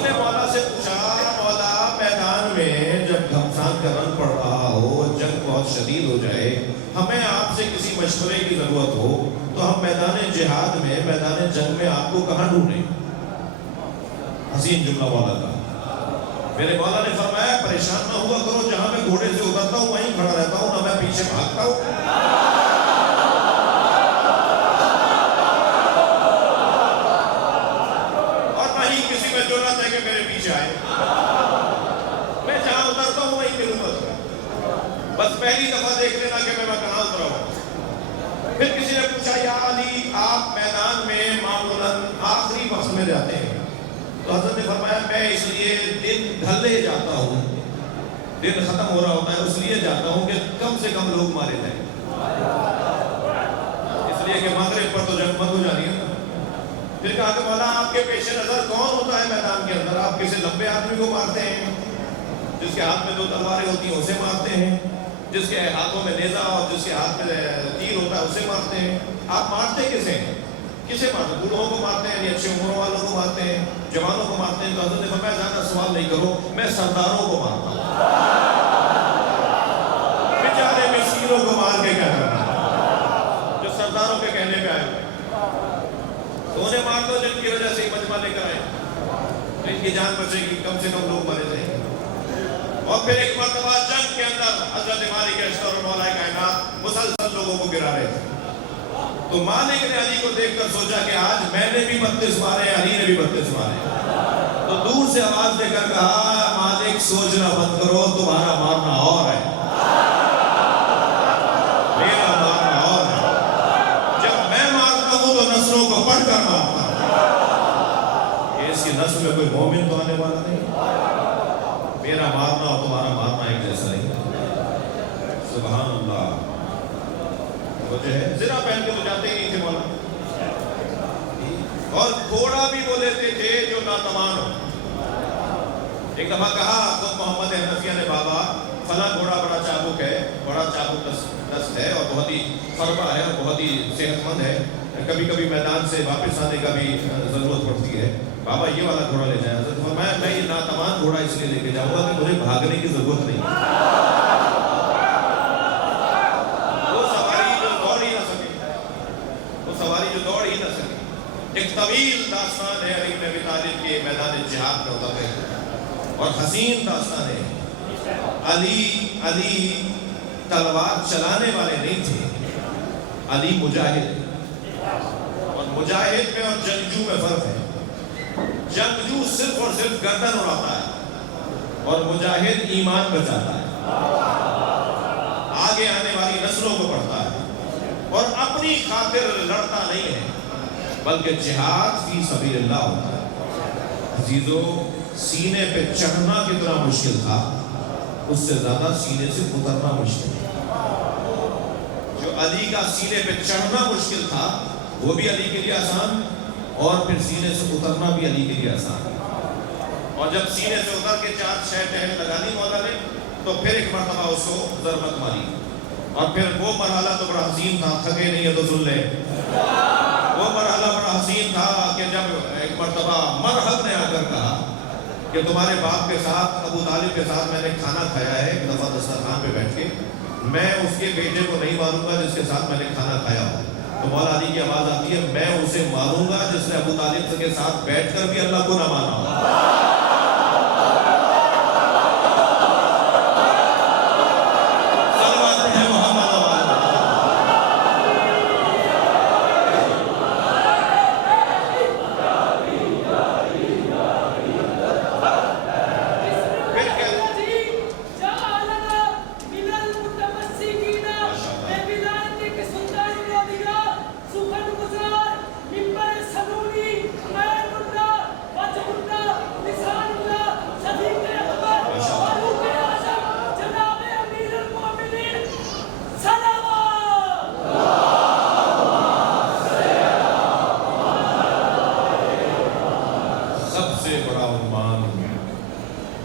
نے مولا سے پوچھا مولا میدان میں جب گھمسان کا رن پڑ رہا ہو، جنگ بہت شدید ہو جائے، ہمیں آپ سے کسی مشورے کی ضرورت ہو تو ہم میدان جہاد میں، میدان جنگ میں آپ کو کہاں ڈھونڈیں؟ حسین جملہ مولا کا۔ میرے مولا نے فرمایا پریشان نہ ہوا کرو، جہاں میں گھوڑے سے اترتا ہوں وہیں کھڑا رہتا ہوں، نہ میں پیچھے بھاگتا ہوں اور نہ ہی کسی میں ضرورت ہے کہ میرے پیچھے آئے، میں جہاں اترتا ہوں وہیں پھر اترتا ہوں، بس پہلی دفعہ دیکھ لینا کہ میں کہاں اترا ہوں۔ پھر کسی نے پوچھا یا علی آپ میدان میں معمولاً آخری وقت میں جاتے ہیں؟ تو حضرت نے فرمایا میں اس لیے دن ڈھلے جاتا ہوں، دن ختم ہو رہا ہوتا ہے اس لیے جاتا ہوں کہ کم سے کم لوگ مارے جائیں، اس لیے کہ مغرب پر تو جنگ بند ہو جانی ہے۔ پھر کہا کہ مولا آپ کے پیش نظر کون ہوتا ہے میدان کے اندر؟ آپ کسی لمبے آدمی کو مارتے ہیں جس کے ہاتھ میں 2 تلواریں ہوتی ہیں اسے مارتے ہیں، جس کے ہاتھوں میں نیزہ اور جس کے ہاتھ میں تیر ہوتا ہے اسے مارتے ہیں؟ آپ مارتے کسے ہیں؟ کسے مارتے ہیں؟ بوڑھوں کو مارتے ہیں، یعنی اچھی عمروں والوں کو مارتے ہیں، جوانوں کو مارتے ہیں؟ تو حضرت نے فرمایا زیادہ سوال نہیں کرو، میں سرداروں کو مارتا ہوں، بیچارے مسکینوں کو مار کے کیا کرنا، جو سرداروں کے کہنے پہ آئے تو انہیں مار دو جن کی وجہ سے مجمع لے کر آئے، ان کی جان بچے گی، کم سے کم لوگ مارے جائیں گے۔ اور پھر ایک مرتبہ جنگ کے اندر حضرت مالک اشتر اور مولا کائنات مسلسل لوگوں کو گرا رہے تھے، تو مالک نے علی کو دیکھ کر سوچا کہ آج میں نے بھی 32 مارے، علی نے بھی 32 مارے، تو دور سے آواز دے کر کہا مالک سوچنا بند کرو، تمہارا مارنا اور ہے، میرا مارنا اور ہے، جب میں مارتا ہوں تو نسلوں کو پڑھ کر مارتا ہوں، کہ اس کی نسل میں کوئی مومن تو آنے والا نہیں، میرا مارنا اور تمہارا مارنا ایک جیسا نہیں۔ سبحان اللہ۔ وہ جو ہے زرہ پہن کے تو جاتے ہی نہیں تھے مولا، اور گھوڑا بھی وہ لیتے تھے جو ناتوان ہو۔ ایک دفعہ کہا خود محمد حنفیہ نے بابا فلاں گھوڑا بڑا چابک ہے، بڑا چابک دست ہے اور بہت ہی فربا ہے اور بہت ہی صحت مند ہے، کبھی کبھی میدان سے واپس آنے کا بھی ضرورت پڑتی ہے، بابا یہ والا گھوڑا لے جائیں. حضرت فرمایا میں یہ ناتوان گھوڑا اس لیے لے کے جاؤں گا کہ مجھے بھاگنے کی ضرورت نہیں. وہ سواری جو دوڑ ہی نہ سکے, وہ سواری جو دوڑ ہی نہ سکے. ایک طویل داستان ہے علی بن ابی طالب کے میدان جہاد میں ہوتا ہے, اور حسین داستان ہے. علی تلوار چلانے والے نہیں تھے, علی مجاہد. اور مجاہد میں اور جنگجو میں فرق ہے. جنگجو صرف اور صرف گردن اڑاتا ہے, اور مجاہد ایمان بچاتا ہے, آگے آنے والی نسلوں کو پڑھتا ہے, اور اپنی خاطر لڑتا نہیں ہے بلکہ جہاد فی سبیل اللہ ہوتا ہے. عزیزو, سینے پہ چڑھنا کتنا مشکل تھا, اس سے زیادہ سینے سے اترنا مشکل تھا. جو علی کا سینے پہ چڑھنا مشکل تھا وہ بھی علی کے لیے آسان, اور پھر سینے سے اترنا بھی علی کے لیے آسان. اور جب سینے سے اتر کے 4-6 ٹہل لگا دی مولا نے, تو پھر ایک مرتبہ اس کو ضربت ماری, اور پھر وہ مرحلہ تو بڑا حسین تھا, تھکے نہیں ہے تو سن لے. وہ مرحلہ بڑا حسین تھا کہ جب ایک مرتبہ مرحب نے آ کر کہا کہ تمہارے باپ کے ساتھ, ابو طالب کے ساتھ میں نے کھانا کھایا ہے ایک دفعہ دسترخوان پہ بیٹھ کے, میں اس کے بیٹے کو نہیں ماروں گا جس کے ساتھ میں نے کھانا کھایا ہو. تو مولا علی کی آواز آتی ہے, میں اسے ماروں گا جس نے ابو طالب کے ساتھ بیٹھ کر بھی اللہ کو نہ مانا ہو.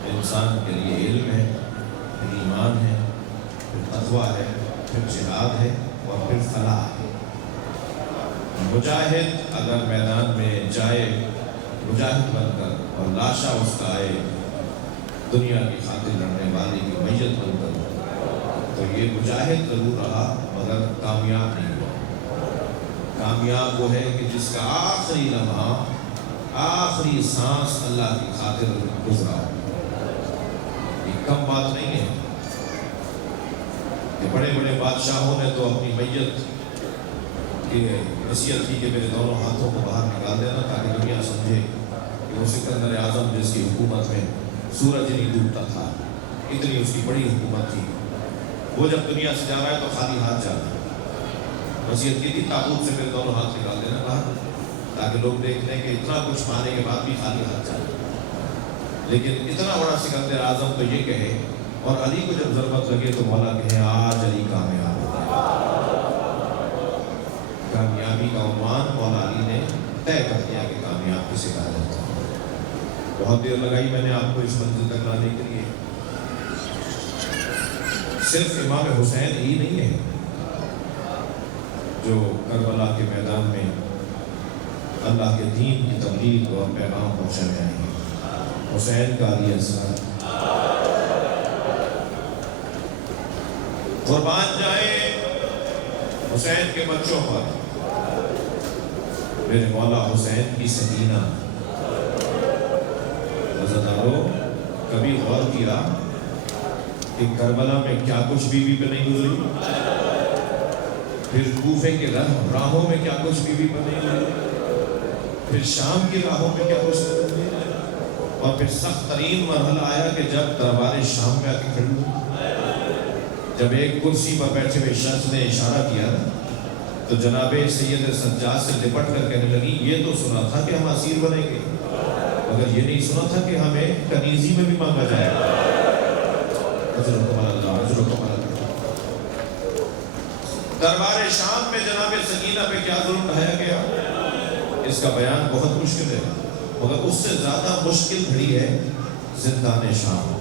انسان کے لیے علم ہے, پھر ایمان ہے, پھر تقویٰ ہے, پھر جہاد ہے, اور پھر فلاح ہے. مجاہد اگر میدان میں جائے مجاہد بن کر, اور لاشا اس کا آئے دنیا کی خاطر لڑنے والی کی میت بن کر, تو یہ مجاہد ضرور رہا مگر کامیاب نہیں ہوا. کامیاب وہ ہے کہ جس کا آخری لمحہ, آخری سانس اللہ کی خاطر گزرا. کم بات نہیں ہے کہ بڑے بڑے بادشاہوں نے تو اپنی میت کی نصیحت کی کہ میرے دونوں ہاتھوں کو باہر نکال دینا تاکہ دنیا سمجھے کہ وہ سکندر اعظم جس کی حکومت میں سورج نہیں ڈوبتا تھا, اتنی اس کی بڑی حکومت تھی, وہ جب دنیا سے جا رہا ہے تو خالی ہاتھ جا رہا ہے. نصیحت کی تھی تابوت سے میرے دونوں ہاتھ نکال دینا باہر تاکہ لوگ دیکھ لیں کہ اتنا کچھ پانے کے بعد بھی خالی ہاتھ جا رہا ہے. لیکن اتنا بڑا سکندر اعظم تو یہ کہے, اور علی کو جب ضرورت لگے تو مولا کہے آج علی کامیاب ہوتا ہے. کامیابی کا عنوان مولا علی نے طے کر دیا کہ کامیاب کسے کہا جاتا ہے. بہت دیر لگائی میں نے آپ کو اس منزل تک لانے کے لیے. صرف امام حسین ہی نہیں ہے جو کربلا کے میدان میں اللہ کے دین کی تبلیغ اور پیغام پہنچانے آئے ہیں. حسین کا علی اصغر قربان جائیں حسین کے بچوں پر. میرے مولا حسین کی سکینہ. عزیزانو, کبھی غور کیا کہ کربلا میں کیا کچھ بیوی پہ نہیں گزری, پھر کوفے کے راہوں میں کیا کچھ بیوی پہ نہیں گزری, پھر شام کی راہوں میں کیا کچھ نہیں گزری, اور پھر سخت ترین مرحلہ آیا کہ جب دربار شام میں آ کے کھڑی, جب ایک کرسی پر بیٹھے ہوئے شخص نے اشارہ کیا تو جناب سید سجاد سے لپٹ کر کہنے لگی یہ تو سنا تھا کہ ہم اسیر بنیں گے, مگر یہ نہیں سنا تھا کہ ہمیں کنیزی میں بھی مانگا جائے گا. دربار شام میں جناب سکینہ پہ کیا ظلم ڈھایا گیا, اس کا بیان بہت مشکل ہے, مگر اس سے زیادہ مشکل گھڑی ہے زندان شام.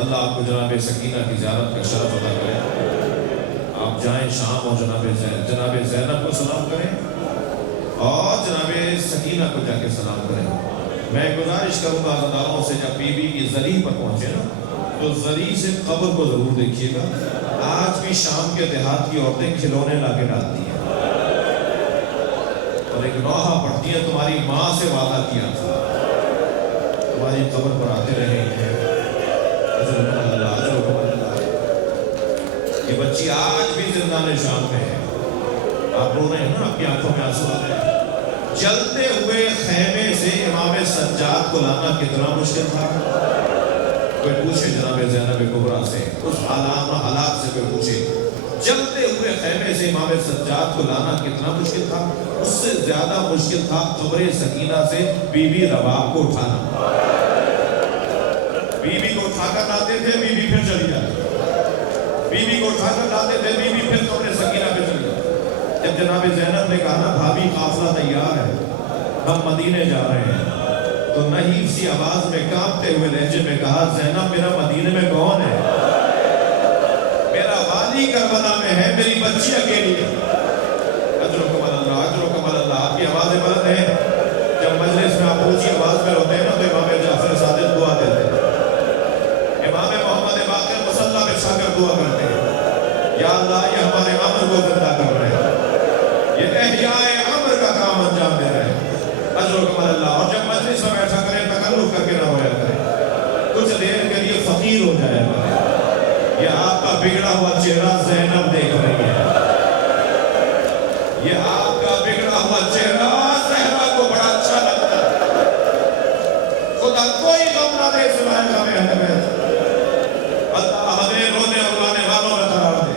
اللہ آپ کو جناب سکینہ کی زیارت کا شرف عطا کرے. آپ جائیں شام اور جناب زینب کو سلام کریں, اور جناب سکینہ کو جا کے سلام کریں. میں گزارش کروں گا عزاداروں سے جب بی بی کی زری پر پہنچے نا تو زری سے قبر کو ضرور دیکھیے گا. آج بھی شام کے دیہات کی عورتیں کھلونے لا کے ڈالتی ہیں اور ایک نوحہ پڑھتی ہے تمہاری ماں سے وعدہ کیا تھا تمہاری قبر پر آتے رہے ہیں. یہ بچی آج بھی زندان شام میں ہے. آپ رو رہے ہیں نا, آپ کی آنکھوں میں آنسو آ رہے ہیں. جلتے ہوئے خیمے سے امام سجاد کو لانا کتنا مشکل تھا. کوئی پوچھے جناب زینب کبریٰ سے, اس حالات سے کوئی پوچھے. جلتے ہوئے خیمے سے امام سجاد کو لانا کتنا مشکل تھا. اس سے زیادہ مشکل تھا قبر سکینہ سے بی بی رباب کو اٹھانا. بی بی کو اٹھا کر لاتے تھے, بی بی پھر چلی جاتی. بی بی کو اٹھا کر لاتے تھے, بی بی پھر قبر سکینہ پہ چلی جاتی. جب جناب زینب نے کہا نا بھابی قافلہ تیار ہے, ہم مدینے جا رہے ہیں, تو نحیف سی آواز میں کانپتے ہوئے لہجے میں کہا زینب میرا مدینے میں کون ہے؟ میرا والی کربلا میں ہے, میری بچی اکیلی ہے. اجرکم اللہ, اجرکم اللہ. آپ کی آوازیں بلند ہیں. جب مجلس میں آپ اونچی آواز میں ہوتے ہیں نا تو امام جعفر صادق دعا دیتے ہیں, امام محمد باقر مصلی بچھا کر دعا کرتے ہیں یا اللہ یہ ہمارے امر کو زندہ کر رہے ہیں, یہ احیاء امر کا کام انجام دے رہے ہیں. اجرکم اللہ. اور جب مجلس میں بیٹھا کریں تکلف کر کے نہ ہویا کریں, کچھ دیر کے لیے فقیر ہو جائے کریں. یہ آپ کا بگڑا ہوا چہرہ زینب دیکھ رہی ہے, یہ آپ کا بگڑا ہوا چہرہ زہرا کو بڑا اچھا لگتا ہے. خدا کوئی غم نہ دے سوائے غم اہل بیت. اللہ ہمیں رونے اور رونے والوں میں قرار دے.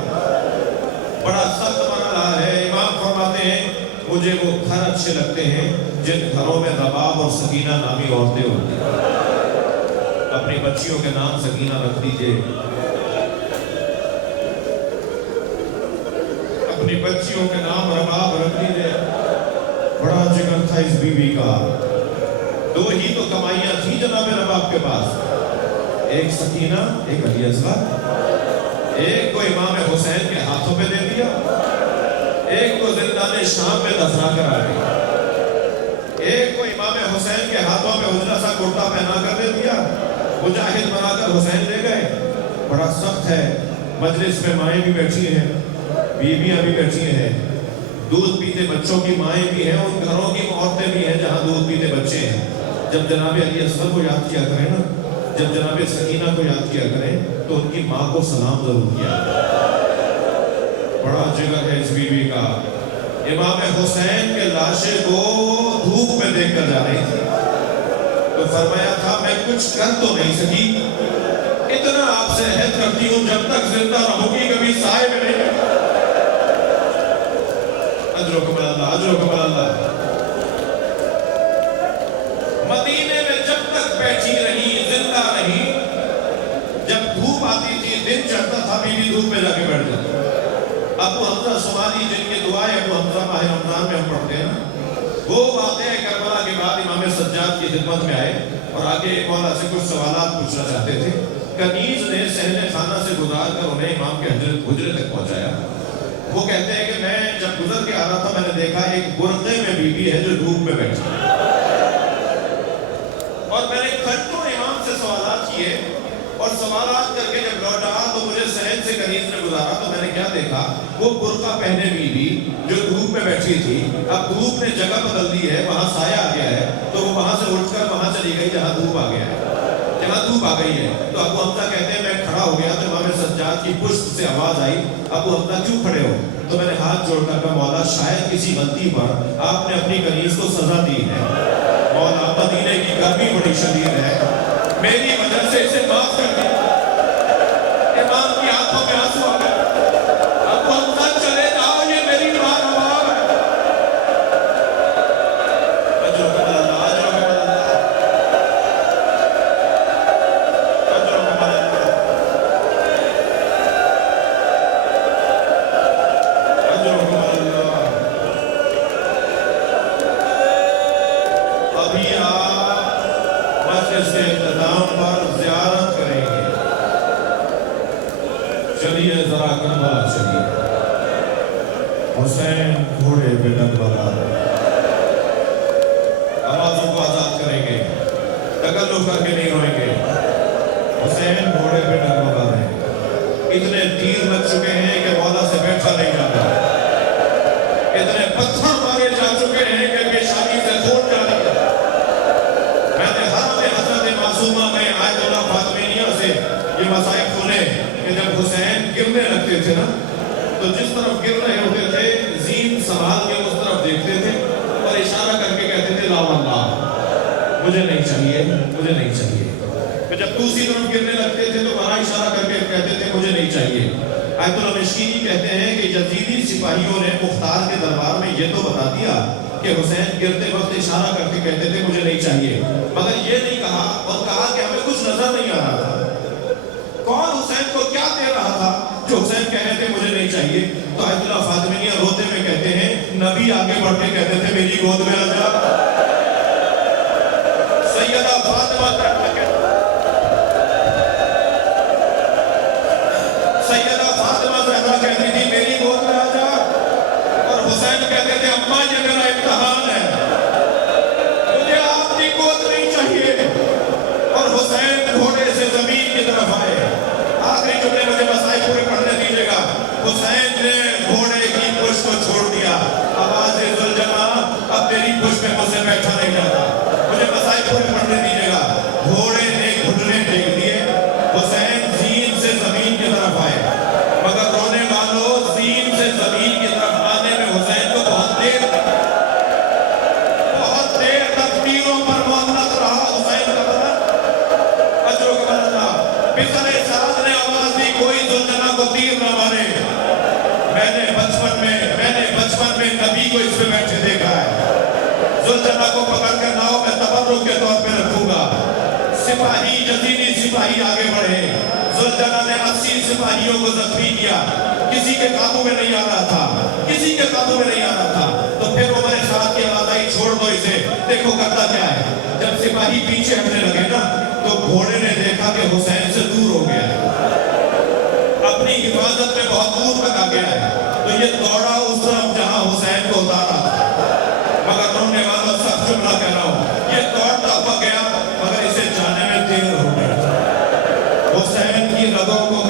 بڑا سخت مرحلہ ہے. امام فرماتے ہیں مجھے وہ گھر اچھے لگتے ہیں جن گھروں میں رباب اور سکینہ نامی عورتیں ہوتی ہیں. اپنی بچیوں کے نام سکینہ رکھ دیجئے, اپنی بچیوں کے نام رباب رکھ دیجئے. بڑا جگر تھا اس بی بی کا. دو ہی تو کمائیاں تھیں جناب رباب کے پاس, ایک سکینہ, ایک علی اصغر. ایک کو امام حسین کے ہاتھوں پہ دے دیا, ایک کو زندان شام میں دفنا کر آ گئی. ایک کو امام حسین کے ہاتھوں میں حجرہ سا کرتا پہنا کر دے دیا, مجاہد بنا کر حسین لے گئے. بڑا سخت ہے. مجلس میں مائیں بھی بیٹھی ہیں, بیویاں بھی بیٹھی ہیں, دودھ پیتے بچوں کی مائیں بھی ہیں, ان گھروں کی عورتیں بھی ہیں جہاں دودھ پیتے بچے ہیں. جب جناب علی اصغر کو یاد کیا کریں نا, جب جناب سکینہ کو یاد کیا کریں تو ان کی ماں کو سلام ضرور کیا. بڑا جگر ہے اس بی بی کا. امام حسین کے لاشے کو دھوپ میں دیکھ کر جا رہی تھی تو فرمایا تھا میں کچھ کر تو نہیں سکی, اتنا آپ سے عہد کرتی ہوں جب تک زندہ رہوں گی کبھی سائے میں نہیں بیٹھوں. اجرکم اللہ, اجرکم اللہ. مدینے میں جب تک بیٹھی رہی, زندہ رہی, جب دھوپ آتی تھی, دن چڑھتا تھا, بی بی دھوپ میں جا کے بیٹھ جاتی. ابو حمزہ سمالی جن کی دعائیں ابو حمزہ ماہ رمضان میں ہم پڑھتے ہیں, وہ واقعہ کربلا کے بعد امام سجاد کی خدمت میں آئے اور آگے مولا سے کچھ سوالات پوچھنا چاہتے تھے. کنیز نے صحن خانہ سے گزار کر انہیں امام کے حجرے تک پہنچایا. وہ کہتے ہیں کہ میں جب گزر کے آ رہا تھا میں نے دیکھا ایک برقعے میں بی بی ہے جو دھوپ میں بیٹھی, اور میں نے گھنٹوں امام سے سوالات کیے, اور سوالات کر کے جب لوٹا تو مجھے صحن سے کنیز نے گزارا تو میں نے کیا دیکھا, وہ برقع پہنے بیوی جو دھوپ میں بیٹھی تھی, اب دھوپ نے جگہ بدل دی ہے, وہاں سایہ آ گیا ہے, تو وہ وہاں سے اٹھ کر وہاں چلی گئی جہاں دھوپ آ گیا ہے, جہاں دھوپ آ گئی ہے. تو ابو حمزہ کہتے ہیں میں کھڑا ہو گیا تو امام سجاد کی پشت سے آواز آئی, ابو حمزہ کیوں کھڑے ہو؟ تو میں نے ہاتھ جوڑ کر کہا مولا شاید کسی غلطی پر آپ نے اپنی کنیز کو سزا دی ہے, مولا مدینے کی گرمی بڑی شدید ہے, میری وجہ سے اسے معاف کر دیا. امام کی آنکھوں میں آنسو آ گئے. ابو حمزہ چلے جاؤ, یہ میری ماں رباب ہے. اجرکم اللہ, اجرکم اللہ, اجرکم اللہ, اجرکم اللہ. ابھی آپ مسجد سے اختتام پر زیارت کریں گے. چلیے ذرا کربلا چلیے. حسین گھوڑے پہ ڈگ لگا رہے. تکلف کر کے نہیں روئیں گے. حسین گھوڑے پہ ڈگمگا رہے ہیں. اتنے تیر لگ چکے ہیں کہ مولا سے بیٹھا نہیں جاتا. اتنے پتھر مارے جا چکے ہیں کہ پیشانی سے خون جاری ہے. میں نے حرم حضرت معصومہ میں آیت اللہ فاطمیہ سے یہ مصائب سنے کہ جب حسین گرنے لگتے تھے نا تو جس طرف گر رہے ہوتے تھے زین سنبھال کے اس طرف دیکھتے تھے اور اشارہ کر کے کہتے تھے لا واللہ مجھے نہیں چاہیے مجھے نہیں چاہیے. پھر جب دوسری طرف گرنے لگتے تھے تو وہاں اشارہ کر کے کہتے تھے مجھے نہیں چاہیے. آیت اللہ مشکینی کہتے ہیں کہ یزیدی سپاہیوں نے مختار کے دربار میں یہ تو بتا دیا کہ حسین گرتے وقت اشارہ کر کے کہتے تھے مجھے نہیں چاہیے, مگر یہ نہیں کہا اور کہا کہ ہمیں کچھ نظر نہیں آ رہا تھا. کون حسین کو کیا دے رہا تھا جو حسین کہہ رہے تھے مجھے نہیں چاہیے؟ تو آیت اللہ فاطمیہ روتے میں کہتے ہیں نبی آگے بڑھ کے کہتے تھے میری گود میں آ جا. سیدہ فاطمہ زہرا کہتی تھی میری گود میں آ جا, اور حسین کہتے تھے اماں یہ میرا امتحان ہے, مجھے آپ کی گود نہیں چاہیے. اور حسین گھوڑے سے زمین کی طرف آئے. آخری جملے مجھے مسائل پورے پڑھنے دیجیے گا. حسین نے گھوڑے کی پشت کو چھوڑ دیا. آواز ذوالجلال اب تیری پشت میں مجھ سے بیٹھا نہیں جاتا. مجھے مسائل پورے پڑھنے دیجیے گا. گھوڑے نے گھٹنے ٹیک دیے. حسین زین سے زمین کی طرف آئے, مگر رونے والوں زین سے زمین کی طرف آنے میں حسین کو بہت دیر تک تیروں پر معاملات رہا. حسین کا بدن اجروں کا بدن تھا. بسر سعد نے آواز دی کوئی ذوالجلال کو تیر نہ مارے. میں نے بچپن میں نبی کو اس پہ بیٹھے دیکھا ہے. ذوالجلال کو پکڑ کر ناؤ میں تبرک کے طور پہ رکھوں گا. سپاہی یزیدی سپاہی آگے بڑھے. ذوالجلال نے 80 سپاہیوں کو زخمی کیا. کسی کے قابو میں نہیں آ رہا تھا, کسی کے قابو میں نہیں آ رہا تھا. تو پھر عمر سعد کی آواز آئی چھوڑ دو اسے, دیکھو کرتا کیا ہے. جب سپاہی پیچھے ہٹنے لگے نا تو گھوڑے نے دیکھا کہ حسین سے دور ہو گیا ہے, اپنی حفاظت میں بہت دور تک آ گیا ہے. تو یہ دوڑا اس طرف جہاں حسین کو اتارا تھا. مگر رونے والا سب جملہ کہہ رہا ہوں, یہ دوڑتا ہوا گیا مگر اسے جانے میں دیر ہو گئی. حسین کی رگوں کو